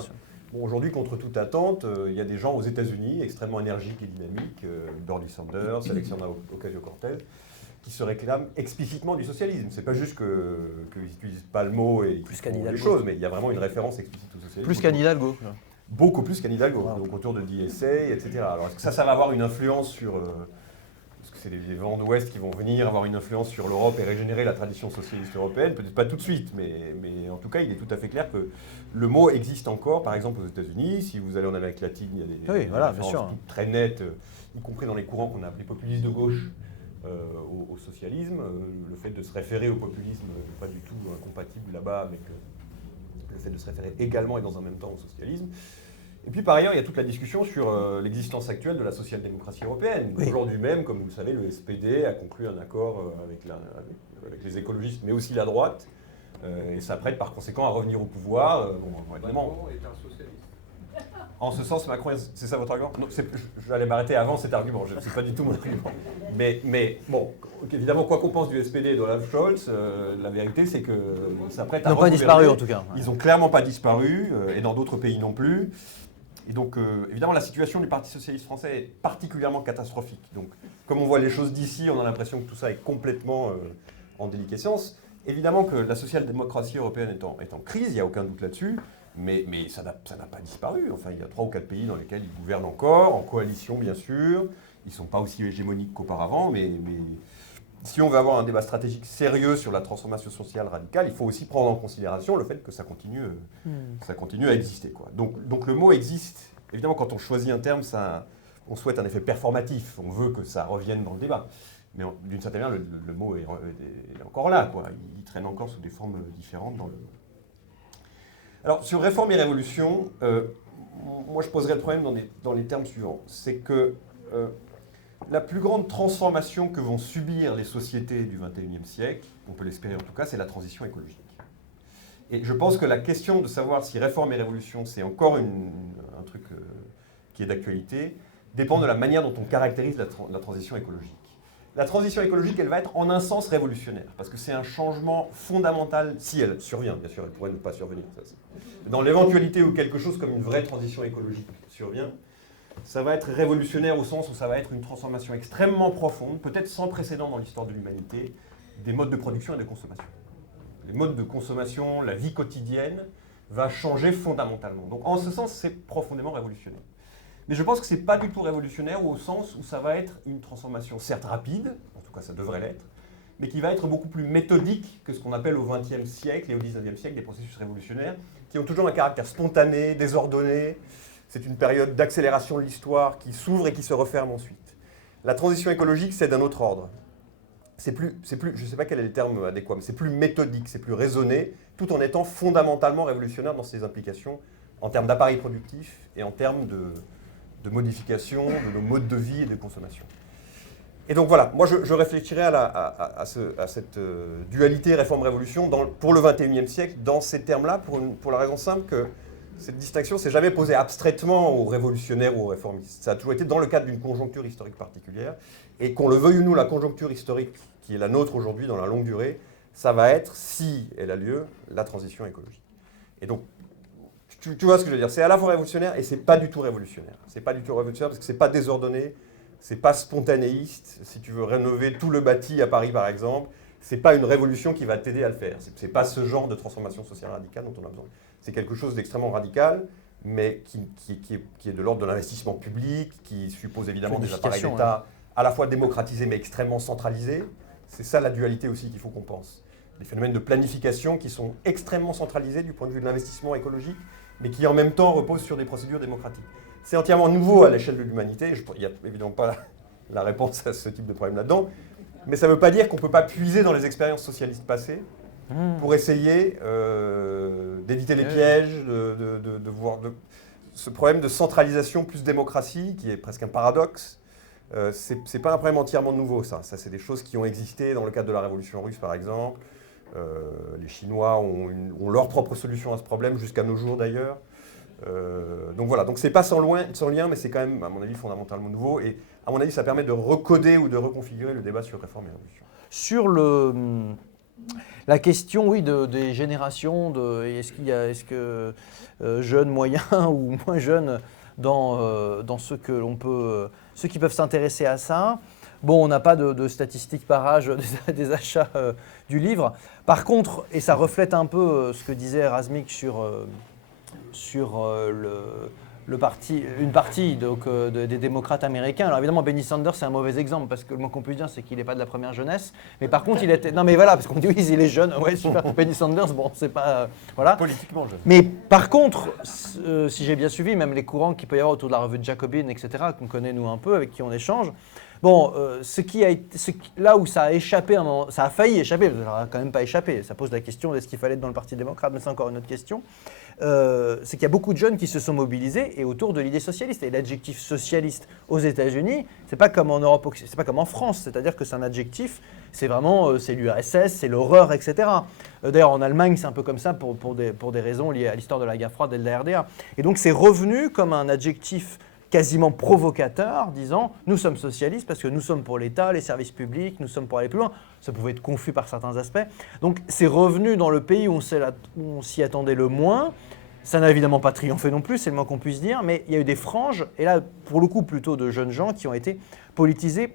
Bon, aujourd'hui, contre toute attente, il y a des gens aux États-Unis extrêmement énergiques et dynamiques, Bernie Sanders, Alexandria Ocasio-Cortez, qui se réclament explicitement du socialisme. C'est pas juste qu'ils n'utilisent pas le mot et qu'ils font les choses, mais il y a vraiment une référence explicite au socialisme. Plus qu'Anne Hidalgo. Beaucoup plus qu'Anne Hidalgo, Wow. donc autour de DSA, etc. Alors est-ce que ça va avoir une influence sur... Est-ce que c'est les vents d'Ouest qui vont venir avoir une influence sur l'Europe et régénérer la tradition socialiste européenne? Peut-être pas tout de suite, mais en tout cas, il est tout à fait clair que le mot existe encore, par exemple aux États-Unis. Si vous allez en Amérique latine, il y a des références très nettes, y compris dans les courants qu'on a appelés populistes de gauche, au socialisme. Le fait de se référer au populisme n'est pas du tout incompatible là-bas avec le fait de se référer également et dans un même temps au socialisme. Et puis par ailleurs, il y a toute la discussion sur l'existence actuelle de la social-démocratie européenne. Oui. Aujourd'hui même, comme vous le savez, le SPD a conclu un accord avec les écologistes, mais aussi la droite, et s'apprête par conséquent à revenir au pouvoir. Macron est un socialiste. En ce sens, Macron, c'est ça votre argument? Non, j'allais m'arrêter avant cet argument, c'est pas du tout mon argument. Mais bon, évidemment, quoi qu'on pense du SPD et d'Olaf Scholz, la vérité c'est que s'apprête à... Ils n'ont pas disparu en tout cas. Ils n'ont clairement pas disparu, et dans d'autres pays non plus. Et donc, évidemment, la situation du Parti socialiste français est particulièrement catastrophique. Donc, comme on voit les choses d'ici, on a l'impression que tout ça est complètement en déliquescence. Évidemment que la social-démocratie européenne est en crise, il n'y a aucun doute là-dessus. Mais ça n'a pas disparu. Enfin, il y a 3 ou 4 pays dans lesquels ils gouvernent encore, en coalition bien sûr. Ils ne sont pas aussi hégémoniques qu'auparavant, mais si on veut avoir un débat stratégique sérieux sur la transformation sociale radicale, il faut aussi prendre en considération le fait que ça continue à exister, quoi. Donc le mot existe. Évidemment, quand on choisit un terme, on souhaite un effet performatif. On veut que ça revienne dans le débat. Mais d'une certaine manière, le mot est encore là, quoi. Il traîne encore sous des formes différentes dans le... Alors, sur réforme et révolution, moi je poserais le problème dans les termes suivants. C'est que la plus grande transformation que vont subir les sociétés du XXIe siècle, on peut l'espérer en tout cas, c'est la transition écologique. Et je pense que la question de savoir si réforme et révolution, c'est encore un truc qui est d'actualité, dépend de la manière dont on caractérise la transition écologique. La transition écologique, elle va être en un sens révolutionnaire, parce que c'est un changement fondamental, si elle survient, bien sûr, elle pourrait ne pas survenir. Dans l'éventualité où quelque chose comme une vraie transition écologique survient, ça va être révolutionnaire au sens où ça va être une transformation extrêmement profonde, peut-être sans précédent dans l'histoire de l'humanité, des modes de production et de consommation. Les modes de consommation, la vie quotidienne, va changer fondamentalement. Donc en ce sens, c'est profondément révolutionnaire. Mais je pense que ce n'est pas du tout révolutionnaire au sens où ça va être une transformation certes rapide, en tout cas ça devrait l'être, mais qui va être beaucoup plus méthodique que ce qu'on appelle au XXe siècle et au XIXe siècle des processus révolutionnaires, qui ont toujours un caractère spontané, désordonné. C'est une période d'accélération de l'histoire qui s'ouvre et qui se referme ensuite. La transition écologique, c'est d'un autre ordre. C'est plus, je ne sais pas quel est le terme adéquat, mais c'est plus méthodique, c'est plus raisonné, tout en étant fondamentalement révolutionnaire dans ses implications en termes d'appareils productifs et en termes de modification de nos modes de vie et de consommation. Et donc voilà, moi je réfléchirais à cette dualité réforme-révolution pour le XXIe siècle dans ces termes-là, pour la raison simple que cette distinction ne s'est jamais posée abstraitement aux révolutionnaires ou aux réformistes. Ça a toujours été dans le cadre d'une conjoncture historique particulière. Et qu'on le veuille ou non, la conjoncture historique qui est la nôtre aujourd'hui dans la longue durée, ça va être, si elle a lieu, la transition écologique. Et donc, tu vois ce que je veux dire, c'est à la fois révolutionnaire et c'est pas du tout révolutionnaire. C'est pas du tout révolutionnaire parce que c'est pas désordonné, c'est pas spontanéiste. Si tu veux rénover tout le bâti à Paris par exemple, c'est pas une révolution qui va t'aider à le faire. C'est pas ce genre de transformation sociale radicale dont on a besoin. c'est quelque chose d'extrêmement radical, mais qui est de l'ordre de l'investissement public, qui suppose évidemment des appareils d'État à la fois démocratisés mais extrêmement centralisés. C'est ça la dualité aussi qu'il faut qu'on pense. Des phénomènes de planification qui sont extrêmement centralisés du point de vue de l'investissement écologique, mais qui en même temps reposent sur des procédures démocratiques. C'est entièrement nouveau à l'échelle de l'humanité. Il n'y a évidemment pas la réponse à ce type de problème là-dedans. Mais ça ne veut pas dire qu'on ne peut pas puiser dans les expériences socialistes passées pour essayer d'éviter les pièges, de voir ce problème de centralisation plus démocratie, qui est presque un paradoxe. Ce n'est pas un problème entièrement nouveau, ça. Ça, c'est des choses qui ont existé dans le cadre de la Révolution russe, par exemple. Les Chinois ont leur propre solution à ce problème, jusqu'à nos jours d'ailleurs. Donc voilà, donc c'est pas sans lien, mais c'est quand même, à mon avis, fondamentalement nouveau. Et à mon avis, ça permet de recoder ou de reconfigurer le débat sur réforme et révolution. Sur la question, oui, des générations, est-ce que jeunes, moyens ou moins jeunes dans ceux qui peuvent s'intéresser à ça. Bon, on n'a pas de statistiques par âge des achats du livre. Par contre, et ça reflète un peu ce que disait Razmik sur une partie des démocrates américains. Alors évidemment, Bernie Sanders, c'est un mauvais exemple, parce que le moins qu'on puisse dire, c'est qu'il n'est pas de la première jeunesse. Mais par contre, il était... Non mais voilà, parce qu'on dit, oui, il est jeune. Ouais, super, Bernie Sanders, bon, c'est pas... voilà. Politiquement jeune. Mais par contre, si j'ai bien suivi, même les courants qu'il peut y avoir autour de la revue de Jacobin, etc., qu'on connaît nous un peu, avec qui on échange, bon, là où ça a échappé, ça a failli échapper, parce que ça n'a quand même pas échappé, ça pose la question de ce qu'il fallait être dans le Parti démocrate, mais c'est encore une autre question, c'est qu'il y a beaucoup de jeunes qui se sont mobilisés et autour de l'idée socialiste. Et l'adjectif socialiste aux États-Unis, c'est pas comme en Europe, c'est pas comme en France, c'est-à-dire que c'est un adjectif, c'est vraiment, c'est l'URSS, c'est l'horreur, etc. D'ailleurs, en Allemagne, c'est un peu comme ça pour des raisons liées à l'histoire de la guerre froide et de la RDA. Et donc, c'est revenu comme un adjectif quasiment provocateur, disant « nous sommes socialistes parce que nous sommes pour l'État, les services publics, nous sommes pour aller plus loin ». Ça pouvait être confus par certains aspects. Donc c'est revenu dans le pays où on s'y attendait le moins. Ça n'a évidemment pas triomphé non plus, c'est le moins qu'on puisse dire, mais il y a eu des franges, et là pour le coup plutôt de jeunes gens qui ont été politisés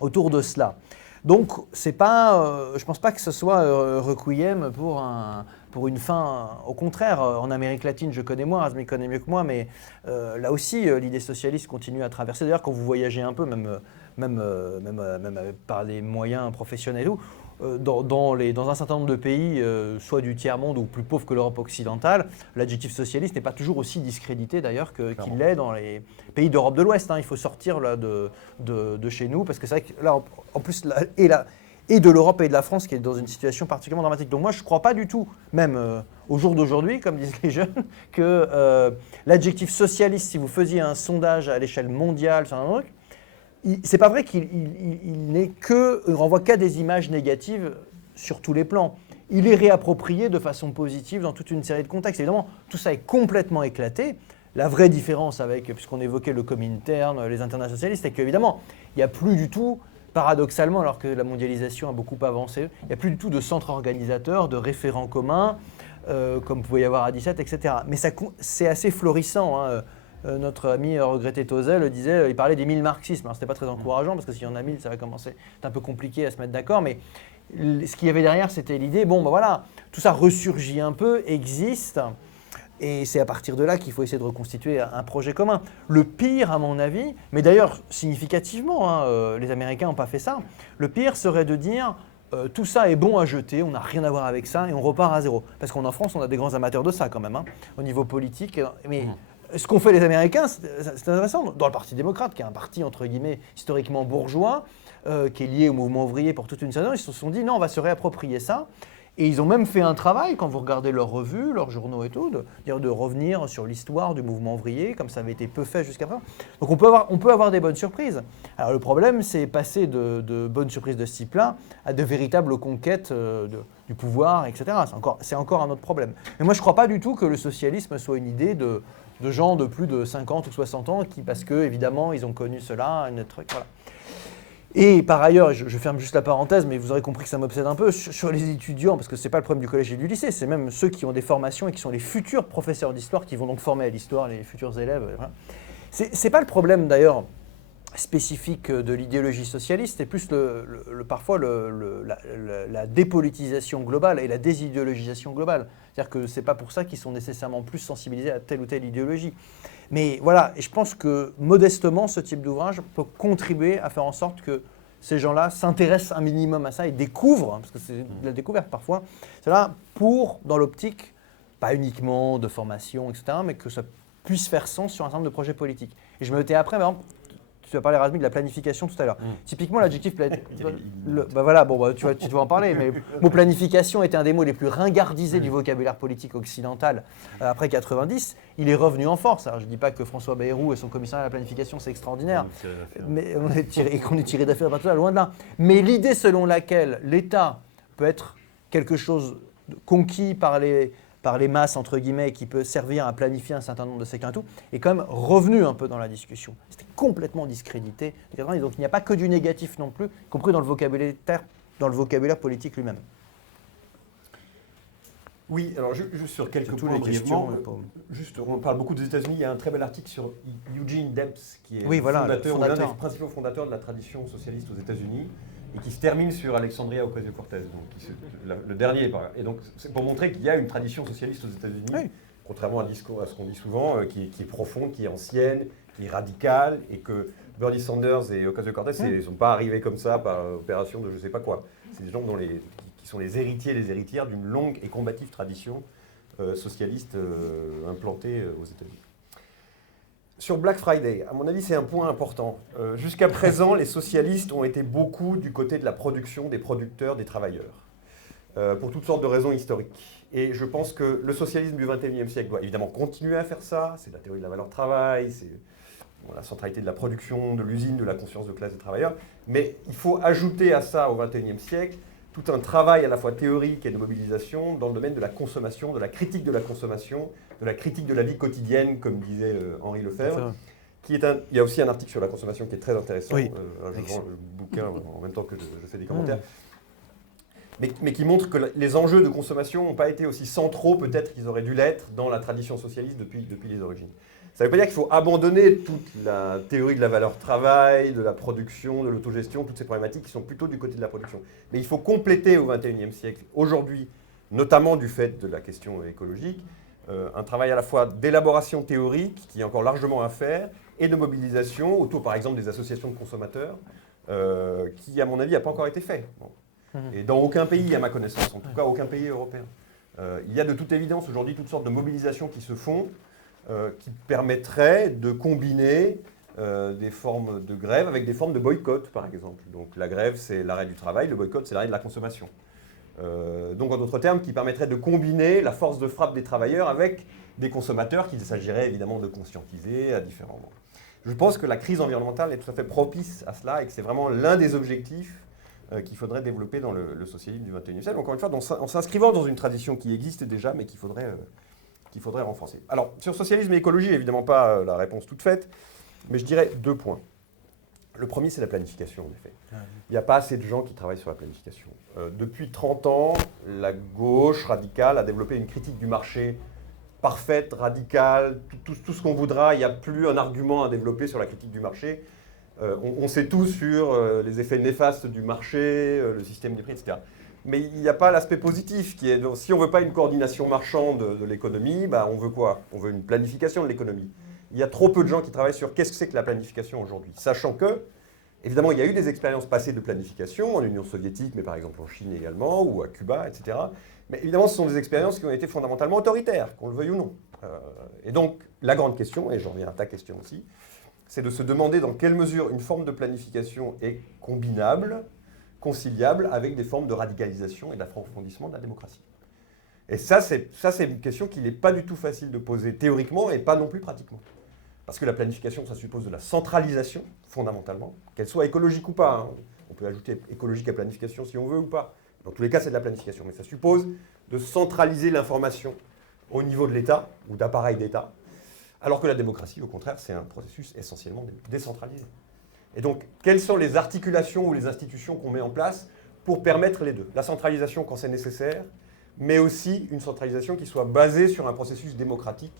autour de cela. Donc c'est pas, je ne pense pas que ce soit requiem pour une fin. Au contraire, en Amérique latine, je connais moins, Razmik connaît mieux que moi, mais là aussi, l'idée socialiste continue à traverser. D'ailleurs, quand vous voyagez un peu, même par les moyens professionnels, dans un certain nombre de pays, soit du tiers-monde ou plus pauvres que l'Europe occidentale, l'adjectif socialiste n'est pas toujours aussi discrédité d'ailleurs qu'il l'est dans les pays d'Europe de l'Ouest. Hein. Il faut sortir là, de chez nous, parce que c'est vrai que là, en plus, et de l'Europe et de la France qui est dans une situation particulièrement dramatique. Donc moi, je ne crois pas du tout, même au jour d'aujourd'hui, comme disent les jeunes, que l'adjectif socialiste, si vous faisiez un sondage à l'échelle mondiale sur un truc, c'est pas vrai qu'il renvoie qu'à des images négatives sur tous les plans. Il est réapproprié de façon positive dans toute une série de contextes. Évidemment, tout ça est complètement éclaté. La vraie différence puisqu'on évoquait le Comintern, les internats socialistes, c'est qu'évidemment, il n'y a plus du tout, paradoxalement, alors que la mondialisation a beaucoup avancé, il n'y a plus du tout de centre organisateur, de référents communs, comme pouvait y avoir à 17, etc. Mais c'est assez florissant. Hein. Notre ami regretté Tozet le disait, il parlait des 1000 marxismes. Alors, ce n'était pas très encourageant, parce que s'il y en a 1000, ça va commencer à être un peu compliqué à se mettre d'accord. Mais ce qu'il y avait derrière, c'était l'idée, bon, ben voilà, tout ça ressurgit un peu, existe. Et c'est à partir de là qu'il faut essayer de reconstituer un projet commun. Le pire, à mon avis, mais d'ailleurs significativement, hein, les Américains n'ont pas fait ça, le pire serait de dire tout ça est bon à jeter, on n'a rien à voir avec ça et on repart à zéro. Parce qu'en France, on a des grands amateurs de ça quand même, hein, au niveau politique. Mais ce qu'ont fait les Américains, c'est intéressant. Dans le Parti démocrate, qui est un parti entre guillemets historiquement bourgeois, qui est lié au mouvement ouvrier pour toute une série, ils se sont dit non, on va se réapproprier ça. Et ils ont même fait un travail, quand vous regardez leurs revues, leurs journaux et tout, de revenir sur l'histoire du mouvement ouvrier, comme ça avait été peu fait jusqu'à présent. Donc on peut avoir des bonnes surprises. Alors le problème, c'est passer de bonnes surprises de ce type-là à de véritables conquêtes du pouvoir, etc. C'est encore un autre problème. Mais moi, je ne crois pas du tout que le socialisme soit une idée de gens de plus de 50 ou 60 ans qui, parce que évidemment, ils ont connu cela, un truc, voilà. Et par ailleurs, je ferme juste la parenthèse, mais vous aurez compris que ça m'obsède un peu, sur les étudiants, parce que ce n'est pas le problème du collège et du lycée, c'est même ceux qui ont des formations et qui sont les futurs professeurs d'histoire, qui vont donc former à l'histoire les futurs élèves. Voilà. C'est pas le problème d'ailleurs spécifique de l'idéologie socialiste, c'est plus parfois la dépolitisation globale et la désidéologisation globale. C'est-à-dire que ce n'est pas pour ça qu'ils sont nécessairement plus sensibilisés à telle ou telle idéologie. Mais voilà, et je pense que modestement, ce type d'ouvrage peut contribuer à faire en sorte que ces gens-là s'intéressent un minimum à ça et découvrent, parce que c'est de la découverte parfois, cela pour, dans l'optique, pas uniquement de formation, etc., mais que ça puisse faire sens sur un certain nombre de projets politiques. Et je me mettais après, par exemple, tu as parlé, Razmik, de la planification tout à l'heure. Typiquement, l'adjectif tu dois en parler, mais le mot planification était un des mots les plus ringardisés du vocabulaire politique occidental après 90. Il est revenu en force. Alors, je ne dis pas que François Bayrou et son commissariat à la planification, c'est extraordinaire, et qu'on est tiré d'affaire partout là, loin de là. Mais l'idée selon laquelle l'État peut être quelque chose conquis par les masses, entre guillemets, qui peut servir à planifier un certain nombre de secteurs et tout, est quand même revenu un peu dans la discussion. C'était complètement discrédité. Donc il n'y a pas que du négatif non plus, y compris dans le vocabulaire politique lui-même. Oui, alors juste sur quelques points brièvement. Juste, on parle beaucoup des États-Unis. Il y a un très bel article sur Eugene Debs, qui est l'un des principaux fondateurs de la tradition socialiste aux États-Unis, et qui se termine sur Alexandria Ocasio-Cortez, le dernier. Et donc, c'est pour montrer qu'il y a une tradition socialiste aux États-Unis, contrairement à ce qu'on dit souvent, qui est profonde, qui est ancienne, qui est radicale, et que Bernie Sanders et Ocasio-Cortez ne sont pas arrivés comme ça par opération de je ne sais pas quoi. C'est des gens qui sont les héritiers et les héritières d'une longue et combative tradition socialiste implantée aux États-Unis. Sur Black Friday, à mon avis, c'est un point important. Jusqu'à présent, les socialistes ont été beaucoup du côté de la production, des producteurs, des travailleurs, pour toutes sortes de raisons historiques. Et je pense que le socialisme du XXIe siècle doit évidemment continuer à faire ça. C'est la théorie de la valeur travail, c'est la centralité de la production, de l'usine, de la conscience de classe des travailleurs. Mais il faut ajouter à ça, au XXIe siècle, tout un travail à la fois théorique et de mobilisation dans le domaine de la consommation, de la critique de la consommation, de la critique de la vie quotidienne, comme disait Henri Lefebvre. Il y a aussi un article sur la consommation qui est très intéressant. Je vends le bouquin en même temps que je fais des commentaires. Mais qui montre que les enjeux de consommation n'ont pas été aussi centraux peut-être qu'ils auraient dû l'être dans la tradition socialiste depuis les origines. Ça ne veut pas dire qu'il faut abandonner toute la théorie de la valeur travail, de la production, de l'autogestion, toutes ces problématiques qui sont plutôt du côté de la production. Mais il faut compléter au XXIe siècle, aujourd'hui, notamment du fait de la question écologique, un travail à la fois d'élaboration théorique, qui est encore largement à faire, et de mobilisation autour, par exemple, des associations de consommateurs, qui, à mon avis, n'a pas encore été fait. Bon. Et dans aucun pays, à ma connaissance, en tout cas aucun pays européen. Il y a de toute évidence aujourd'hui toutes sortes de mobilisations qui se font, qui permettraient de combiner des formes de grève avec des formes de boycott, par exemple. Donc la grève, c'est l'arrêt du travail, le boycott, c'est l'arrêt de la consommation. Donc en d'autres termes, qui permettraient de combiner la force de frappe des travailleurs avec des consommateurs qu'il s'agirait évidemment de conscientiser à différents moments. Je pense que la crise environnementale est tout à fait propice à cela et que c'est vraiment l'un des objectifs qu'il faudrait développer dans le socialisme du XXIe siècle. Encore une fois, en s'inscrivant dans une tradition qui existe déjà, mais qu'il faudrait renforcer. Alors, sur socialisme et écologie, évidemment pas la réponse toute faite, mais je dirais 2 points. Le premier, c'est la planification, en effet. Il n'y a pas assez de gens qui travaillent sur la planification. Depuis 30 ans, la gauche radicale a développé une critique du marché parfaite, radicale, tout ce qu'on voudra. Il n'y a plus un argument à développer sur la critique du marché. On sait tout sur les effets néfastes du marché, le système des prix, etc. Mais il n'y a pas l'aspect positif qui est, si on ne veut pas une coordination marchande de l'économie, on veut quoi? On veut une planification de l'économie. Il y a trop peu de gens qui travaillent sur qu'est-ce que c'est que la planification aujourd'hui. Sachant que, évidemment, il y a eu des expériences passées de planification en Union soviétique, mais par exemple en Chine également, ou à Cuba, etc. Mais évidemment, ce sont des expériences qui ont été fondamentalement autoritaires, qu'on le veuille ou non. Et donc, la grande question, et j'en reviens à ta question aussi, c'est de se demander dans quelle mesure une forme de planification est combinable, conciliable avec des formes de radicalisation et d'approfondissement de la démocratie. Et ça, c'est une question qu'il n'est pas du tout facile de poser théoriquement et pas non plus pratiquement. Parce que la planification, ça suppose de la centralisation, fondamentalement, qu'elle soit écologique ou pas. Hein. On peut ajouter écologique à planification si on veut ou pas. Dans tous les cas, c'est de la planification. Mais ça suppose de centraliser l'information au niveau de l'État ou d'appareils d'État. Alors que la démocratie, au contraire, c'est un processus essentiellement décentralisé. Et donc, quelles sont les articulations ou les institutions qu'on met en place pour permettre les deux? La centralisation quand c'est nécessaire, mais aussi une centralisation qui soit basée sur un processus démocratique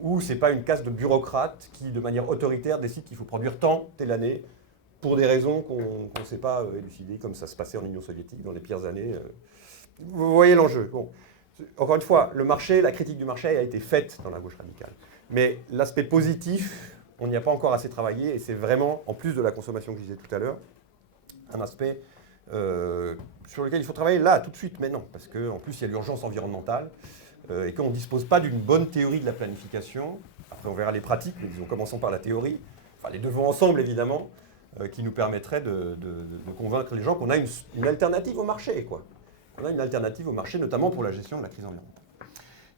où ce n'est pas une caste de bureaucrates qui, de manière autoritaire, décide qu'il faut produire tant telle année pour des raisons qu'on ne sait pas élucider, comme ça se passait en Union soviétique dans les pires années. Vous voyez l'enjeu. Bon. Encore une fois, le marché, la critique du marché a été faite dans la gauche radicale. Mais l'aspect positif, on n'y a pas encore assez travaillé, et c'est vraiment, en plus de la consommation que je disais tout à l'heure, un aspect sur lequel il faut travailler là, tout de suite, maintenant, parce qu'en plus, il y a l'urgence environnementale, et qu'on ne dispose pas d'une bonne théorie de la planification. Après, on verra les pratiques, mais disons, commençons par la théorie, enfin les deux vont ensemble, évidemment, qui nous permettrait de convaincre les gens qu'on a une alternative au marché, quoi. On a une alternative au marché, notamment pour la gestion de la crise environnementale.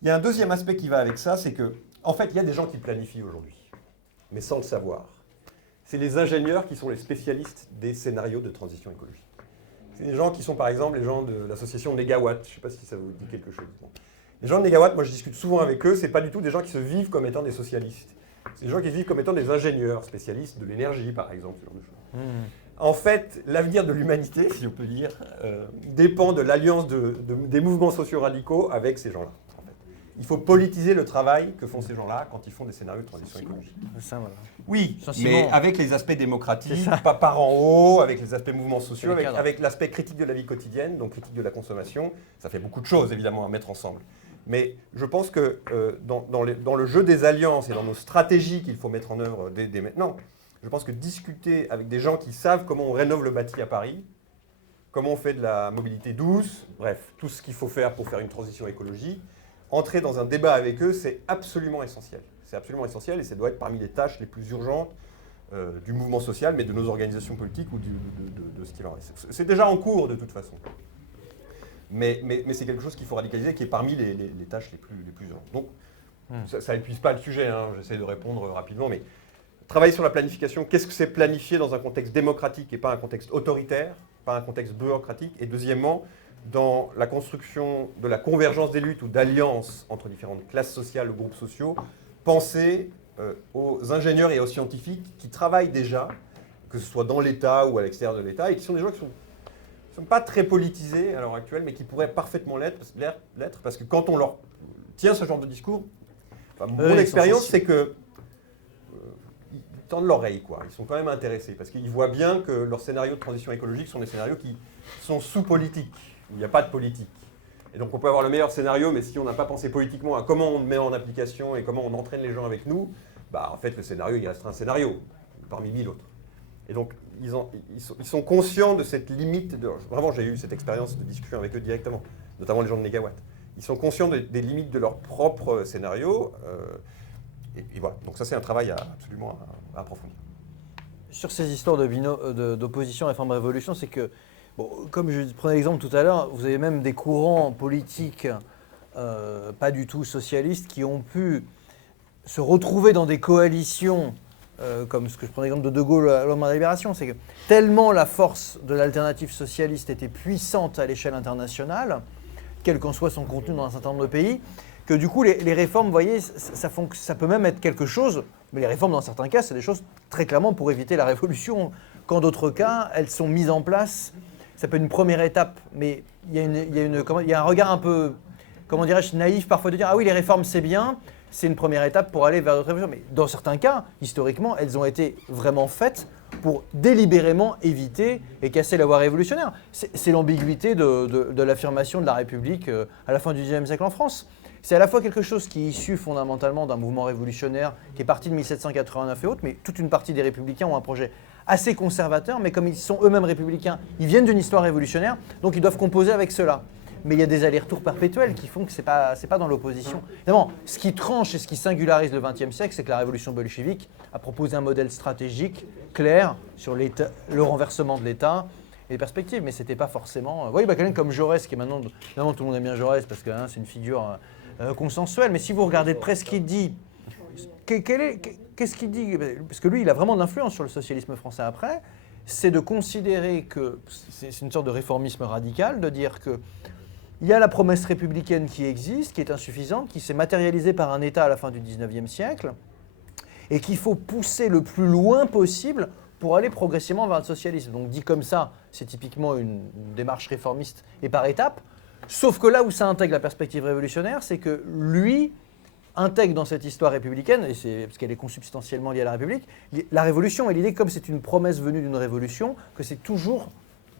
Il y a un deuxième aspect qui va avec ça, c'est que, en fait, il y a des gens qui planifient aujourd'hui, mais sans le savoir. C'est les ingénieurs qui sont les spécialistes des scénarios de transition écologique. C'est des gens qui sont, par exemple, les gens de l'association Négawatt. Je ne sais pas si ça vous dit quelque chose. Bon. Les gens de Négawatt, moi je discute souvent avec eux, ce n'est pas du tout des gens qui se vivent comme étant des socialistes. C'est des gens qui se vivent comme étant des ingénieurs, spécialistes de l'énergie, par exemple, ce genre de choses. En fait, l'avenir de l'humanité, si on peut dire, dépend de l'alliance des mouvements sociaux radicaux avec ces gens-là. En fait. Il faut politiser le travail que font ces gens-là quand ils font des scénarios de transition écologique. Ça, voilà. Oui, Sentiment. mais avec les aspects démocratiques, pas par en haut, avec les aspects mouvements sociaux, C'est le cadre. avec l'aspect critique de la vie quotidienne, donc critique de la consommation. Ça fait beaucoup de choses, évidemment, à mettre ensemble. Mais je pense que dans le jeu des alliances et dans nos stratégies qu'il faut mettre en œuvre dès maintenant, je pense que discuter avec des gens qui savent comment on rénove le bâti à Paris, comment on fait de la mobilité douce, bref, tout ce qu'il faut faire pour faire une transition écologique, entrer dans un débat avec eux, c'est absolument essentiel. C'est absolument essentiel et ça doit être parmi les tâches les plus urgentes du mouvement social, mais de nos organisations politiques ou de ce qu'il en reste. C'est déjà en cours de toute façon. Mais c'est quelque chose qu'il faut radicaliser, qui est parmi les tâches les plus urgentes. Donc, ça n'épuise pas le sujet, hein, j'essaie de répondre rapidement, mais travailler sur la planification, qu'est-ce que c'est planifier dans un contexte démocratique et pas un contexte autoritaire, pas un contexte bureaucratique, et deuxièmement, dans la construction de la convergence des luttes ou d'alliances entre différentes classes sociales ou groupes sociaux, penser aux ingénieurs et aux scientifiques qui travaillent déjà, que ce soit dans l'État ou à l'extérieur de l'État, et qui sont des gens qui ne sont pas très politisés à l'heure actuelle, mais qui pourraient parfaitement l'être, parce que quand on leur tient ce genre de discours, enfin, mon expérience, c'est que ils tendent l'oreille, quoi. Ils sont quand même intéressés, parce qu'ils voient bien que leurs scénarios de transition écologique sont des scénarios qui sont sous-politiques, où il n'y a pas de politique. Et donc on peut avoir le meilleur scénario, mais si on n'a pas pensé politiquement à comment on le met en application et comment on entraîne les gens avec nous, bah en fait le scénario, il restera un scénario, parmi 1000 autres. Et donc ils sont conscients de cette limite, vraiment j'ai eu cette expérience de discussion avec eux directement, notamment les gens de Négawatt. Ils sont conscients des limites de leur propre scénario, et voilà. Donc ça c'est un travail absolument à approfondir. Sur ces histoires d'opposition réforme-révolution, c'est que, bon, comme je prenais l'exemple tout à l'heure, vous avez même des courants politiques pas du tout socialistes qui ont pu se retrouver dans des coalitions, comme ce que je prends l'exemple de Gaulle à l'homme de la Libération, c'est que tellement la force de l'alternative socialiste était puissante à l'échelle internationale, quel qu'en soit son contenu dans un certain nombre de pays, que du coup les réformes, vous voyez, ça peut même être quelque chose, mais les réformes dans certains cas, c'est des choses très clairement pour éviter la révolution, quand d'autres cas, elles sont mises en place, ça peut être une première étape, mais il y a un regard un peu, comment dirais-je, naïf parfois de dire « Ah oui, les réformes c'est bien », c'est une première étape pour aller vers d'autres révolutions. Mais dans certains cas, historiquement, elles ont été vraiment faites pour délibérément éviter et casser la voie révolutionnaire. C'est l'ambiguïté de l'affirmation de la République à la fin du XIXe siècle en France. C'est à la fois quelque chose qui est issu fondamentalement d'un mouvement révolutionnaire qui est parti de 1789 et autres, mais toute une partie des républicains ont un projet assez conservateur, mais comme ils sont eux-mêmes républicains, ils viennent d'une histoire révolutionnaire, donc ils doivent composer avec cela. Mais il y a des allers-retours perpétuels qui font que c'est pas dans l'opposition. Évidemment, ce qui tranche et ce qui singularise le XXe siècle, c'est que la révolution bolchevique a proposé un modèle stratégique clair sur le renversement de l'État et les perspectives, mais c'était pas forcément... Oui, quelqu'un comme Jaurès, qui est maintenant... Évidemment, tout le monde aime bien Jaurès parce que c'est une figure consensuelle, mais si vous regardez de près ce qu'il dit, qu'est-ce qu'il dit? Parce que lui, il a vraiment de l'influence sur le socialisme français après, c'est de considérer que c'est une sorte de réformisme radical, de dire que il y a la promesse républicaine qui existe, qui est insuffisante, qui s'est matérialisée par un État à la fin du XIXe siècle, et qu'il faut pousser le plus loin possible pour aller progressivement vers le socialisme. Donc dit comme ça, c'est typiquement une démarche réformiste et par étapes, sauf que là où ça intègre la perspective révolutionnaire, c'est que lui intègre dans cette histoire républicaine, et c'est parce qu'elle est consubstantiellement liée à la République, la révolution et l'idée comme c'est une promesse venue d'une révolution, que c'est toujours,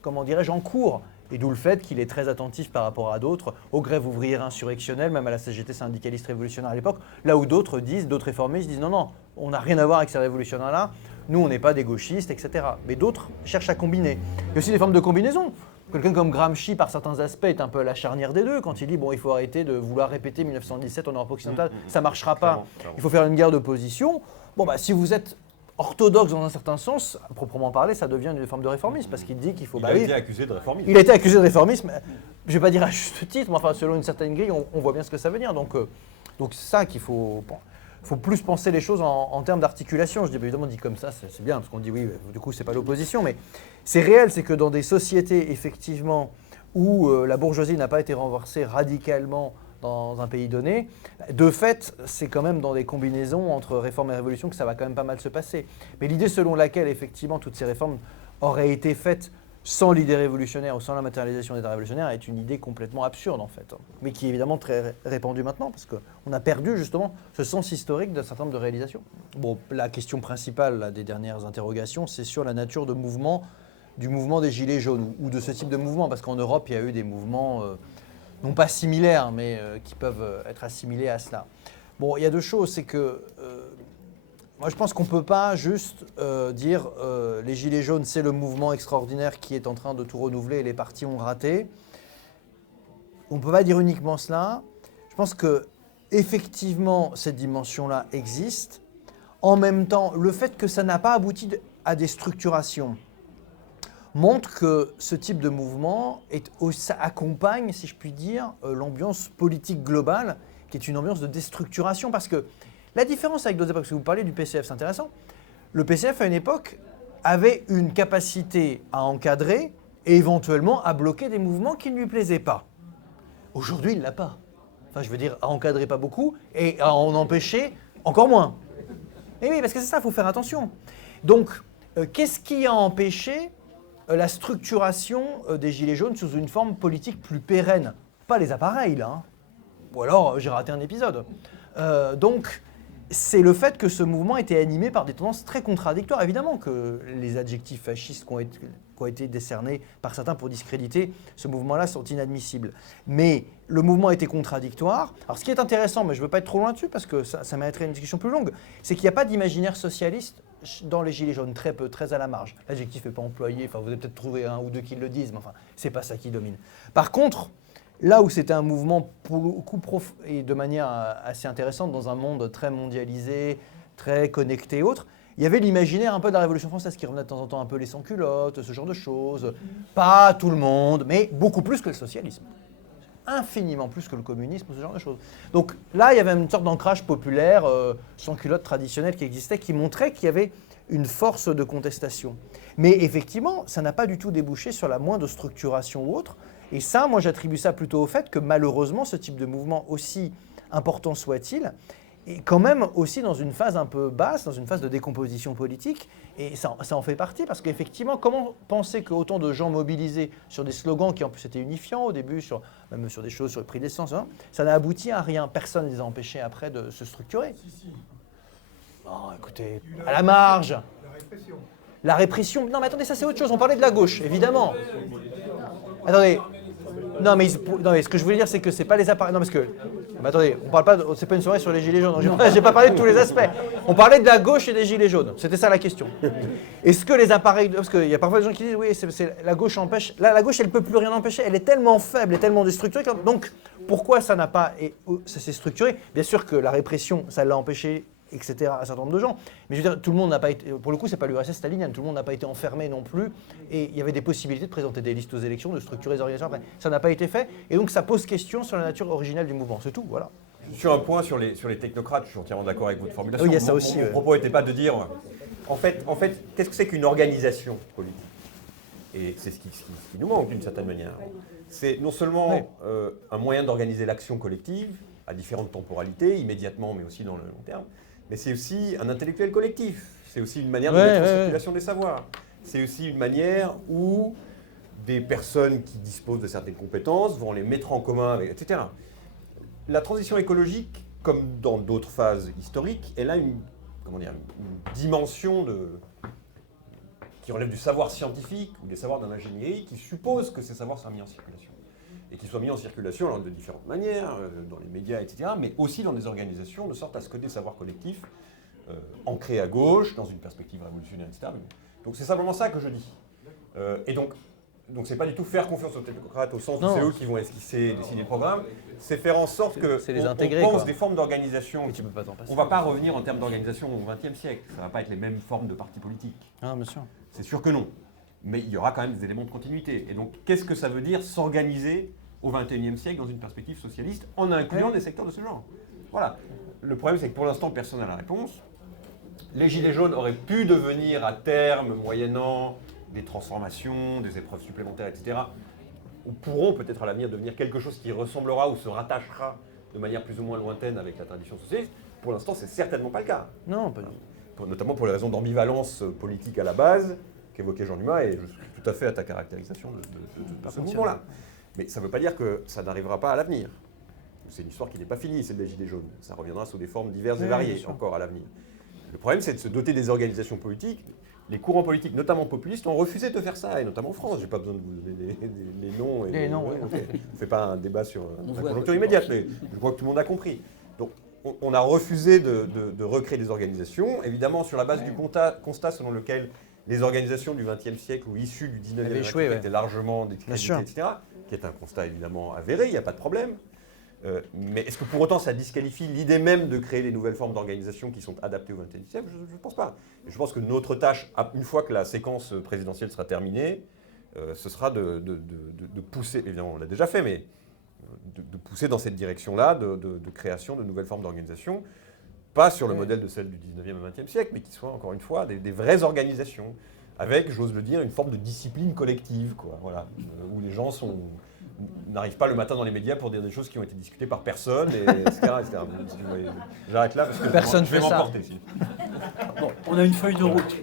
comment dirais-je, en cours. Et d'où le fait qu'il est très attentif par rapport à d'autres, aux grèves ouvrières insurrectionnelles, même à la CGT syndicaliste révolutionnaire à l'époque, là où d'autres réformistes disent non, on n'a rien à voir avec ces révolutionnaires-là, nous on n'est pas des gauchistes, etc. Mais d'autres cherchent à combiner. Il y a aussi des formes de combinaison. Quelqu'un comme Gramsci, par certains aspects, est un peu à la charnière des deux, quand il dit bon, il faut arrêter de vouloir répéter 1917 en Europe occidentale, ça ne marchera pas, il faut faire une guerre d'opposition. Bon, bah, si vous êtes orthodoxe dans un certain sens, à proprement parler, ça devient une forme de réformisme, parce qu'il dit qu'il faut... Il a été accusé de réformisme. Il a été accusé de réformisme, je ne vais pas dire à juste titre, mais enfin, selon une certaine grille, on voit bien ce que ça veut dire. Donc c'est ça qu'il faut... Il faut plus penser les choses en termes d'articulation. Je dis évidemment dit comme ça, c'est bien, parce qu'on dit oui, du coup, c'est pas l'opposition, mais c'est réel, c'est que dans des sociétés, effectivement, où la bourgeoisie n'a pas été renversée radicalement dans un pays donné, de fait, c'est quand même dans des combinaisons entre réforme et révolution que ça va quand même pas mal se passer. Mais l'idée selon laquelle, effectivement, toutes ces réformes auraient été faites sans l'idée révolutionnaire ou sans la matérialisation des idées révolutionnaires est une idée complètement absurde, en fait. Mais qui est évidemment très répandue maintenant, parce qu'on a perdu, justement, ce sens historique d'un certain nombre de réalisations. Bon, la question principale là, des dernières interrogations, c'est sur la nature du mouvement des Gilets jaunes, ou de ce type de mouvement, parce qu'en Europe, il y a eu des mouvements... non pas similaires, mais qui peuvent être assimilés à cela. Bon, il y a deux choses, c'est que moi je pense qu'on ne peut pas juste dire les Gilets jaunes c'est le mouvement extraordinaire qui est en train de tout renouveler et les partis ont raté. On ne peut pas dire uniquement cela. Je pense que effectivement cette dimension-là existe. En même temps, le fait que ça n'a pas abouti à des structurations montre que ce type de mouvement ça accompagne, si je puis dire, l'ambiance politique globale, qui est une ambiance de déstructuration. Parce que la différence avec d'autres époques, parce que vous parlez du PCF, c'est intéressant, le PCF, à une époque, avait une capacité à encadrer et éventuellement à bloquer des mouvements qui ne lui plaisaient pas. Aujourd'hui, il ne l'a pas. Enfin, je veux dire, à encadrer pas beaucoup et à en empêcher encore moins. Et oui, parce que c'est ça, il faut faire attention. Donc, qu'est-ce qui a empêché la structuration des Gilets jaunes sous une forme politique plus pérenne? Pas les appareils, là. Hein. Ou alors, j'ai raté un épisode. Donc, c'est le fait que ce mouvement était animé par des tendances très contradictoires. Évidemment que les adjectifs fascistes qui ont été décernés par certains pour discréditer ce mouvement-là sont inadmissibles. Mais le mouvement était contradictoire. Alors, ce qui est intéressant, mais je ne veux pas être trop loin dessus parce que ça mériterait une discussion plus longue, c'est qu'il n'y a pas d'imaginaire socialiste dans les Gilets jaunes, très peu, très à la marge. L'adjectif n'est pas employé, enfin, vous avez peut-être trouvé un ou deux qui le disent, mais enfin, ce n'est pas ça qui domine. Par contre, là où c'était un mouvement beaucoup et de manière assez intéressante dans un monde très mondialisé, très connecté et autres, il y avait l'imaginaire un peu de la Révolution française qui revenait de temps en temps un peu les sans-culottes, ce genre de choses. Pas tout le monde, mais beaucoup plus que le socialisme. Infiniment plus que le communisme, ce genre de choses. Donc là, il y avait une sorte d'ancrage populaire, sans-culotte traditionnel qui existait, qui montrait qu'il y avait une force de contestation. Mais effectivement, ça n'a pas du tout débouché sur la moindre structuration ou autre. Et ça, moi, j'attribue ça plutôt au fait que malheureusement, ce type de mouvement, aussi important soit-il, est quand même aussi dans une phase un peu basse, dans une phase de décomposition politique. Et ça en fait partie, parce qu'effectivement, comment penser qu'autant de gens mobilisés sur des slogans qui en plus étaient unifiants au début, même sur des choses, sur le prix de l'essence, hein, ça n'a abouti à rien. Personne ne les a empêchés après de se structurer. Bon, écoutez, à la marge. La répression. La répression. Non, mais attendez, ça c'est autre chose. On parlait de la gauche, évidemment. Attendez. Non, mais ce que je voulais dire, c'est que c'est pas les appareils. Non, parce que. Mais attendez, on parle pas. C'est pas une soirée sur les gilets jaunes. J'ai pas parlé de tous les aspects. On parlait de la gauche et des gilets jaunes. C'était ça la question. Est-ce que les appareils. Parce qu'il y a parfois des gens qui disent oui, la gauche empêche. Là, la gauche, elle peut plus rien empêcher. Elle est tellement faible et tellement déstructurée. Donc, pourquoi ça n'a pas. Ça s'est structuré? Bien sûr que la répression, ça l'a empêché, etc., un certain nombre de gens. Mais je veux dire, tout le monde n'a pas été, pour le coup, c'est pas l'URSS stalinienne, tout le monde n'a pas été enfermé non plus. Et il y avait des possibilités de présenter des listes aux élections, de structurer les organisations après. Ça n'a pas été fait. Et donc, ça pose question sur la nature originelle du mouvement. C'est tout, voilà. Sur un point, sur les technocrates, je suis entièrement d'accord avec votre formulation. Oui, il y a ça aussi. Mon propos n'était pas de dire, en fait qu'est-ce que c'est qu'une organisation politique? Et c'est ce qui nous manque d'une certaine manière. C'est non seulement un moyen d'organiser l'action collective à différentes temporalités, immédiatement, mais aussi dans le long terme, mais c'est aussi un intellectuel collectif. C'est aussi une manière de mettre en circulation des savoirs. C'est aussi une manière où des personnes qui disposent de certaines compétences vont les mettre en commun, etc. La transition écologique, comme dans d'autres phases historiques, elle a une dimension qui relève du savoir scientifique ou des savoirs de l'ingénierie qui suppose que ces savoirs soient mis en circulation. Et qu'ils soient mis en circulation alors, de différentes manières, dans les médias, etc., mais aussi dans des organisations, de sorte à ce que des savoirs collectifs, ancrés à gauche, dans une perspective révolutionnaire, etc. Donc c'est simplement ça que je dis. Et donc c'est pas du tout faire confiance aux technocrates au sens où c'est eux qui vont esquisser, dessiner le programme, c'est faire en sorte que on pense des formes d'organisation. On ne va pas revenir en termes d'organisation au XXe siècle, ça ne va pas être les mêmes formes de partis politiques. Ah, bien sûr. C'est sûr que non. Mais il y aura quand même des éléments de continuité. Et donc, qu'est-ce que ça veut dire s'organiser au XXIe siècle dans une perspective socialiste en incluant des secteurs de ce genre? Voilà. Le problème, c'est que pour l'instant, personne n'a la réponse. Les Gilets jaunes auraient pu devenir à terme, moyennant des transformations, des épreuves supplémentaires, etc., ou pourront peut-être à l'avenir devenir quelque chose qui ressemblera ou se rattachera de manière plus ou moins lointaine avec la tradition socialiste. Pour l'instant, c'est certainement pas le cas. Non, pas du tout. Notamment pour les raisons d'ambivalence politique à la base, qu'évoquait Jean Dumas, et je suis tout à fait à ta caractérisation de ce mouvement-là. Mais ça ne veut pas dire que ça n'arrivera pas à l'avenir. C'est une histoire qui n'est pas finie, celle des Gilets jaunes. Ça reviendra sous des formes diverses et variées encore à l'avenir. Le problème, c'est de se doter des organisations politiques. Les courants politiques, notamment populistes, ont refusé de faire ça, et notamment en France. Je n'ai pas besoin de vous donner les noms. Les noms, oui. On ne fait pas un débat sur la conjoncture immédiate, mais je crois que tout le monde a compris. Donc, on a refusé de recréer des organisations, évidemment sur la base du constat selon lequel les organisations du XXe siècle ou issues du XIXe siècle étaient largement discréditées, etc., qui est un constat évidemment avéré, il n'y a pas de problème. Mais est-ce que pour autant ça disqualifie l'idée même de créer les nouvelles formes d'organisation qui sont adaptées au XXe siècle? Je ne pense pas. Et je pense que notre tâche, une fois que la séquence présidentielle sera terminée, ce sera de pousser, évidemment on l'a déjà fait, mais de pousser dans cette direction-là de création de nouvelles formes d'organisation, pas sur le modèle de celle du 19e et 20e siècle, mais qui soient encore une fois des vraies organisations, avec, j'ose le dire, une forme de discipline collective, quoi, voilà, où les gens n'arrivent pas le matin dans les médias pour dire des choses qui ont été discutées par personne, etc. J'arrête là parce que personne je vais fait ça. m'emporter. Bon, on a une feuille de route.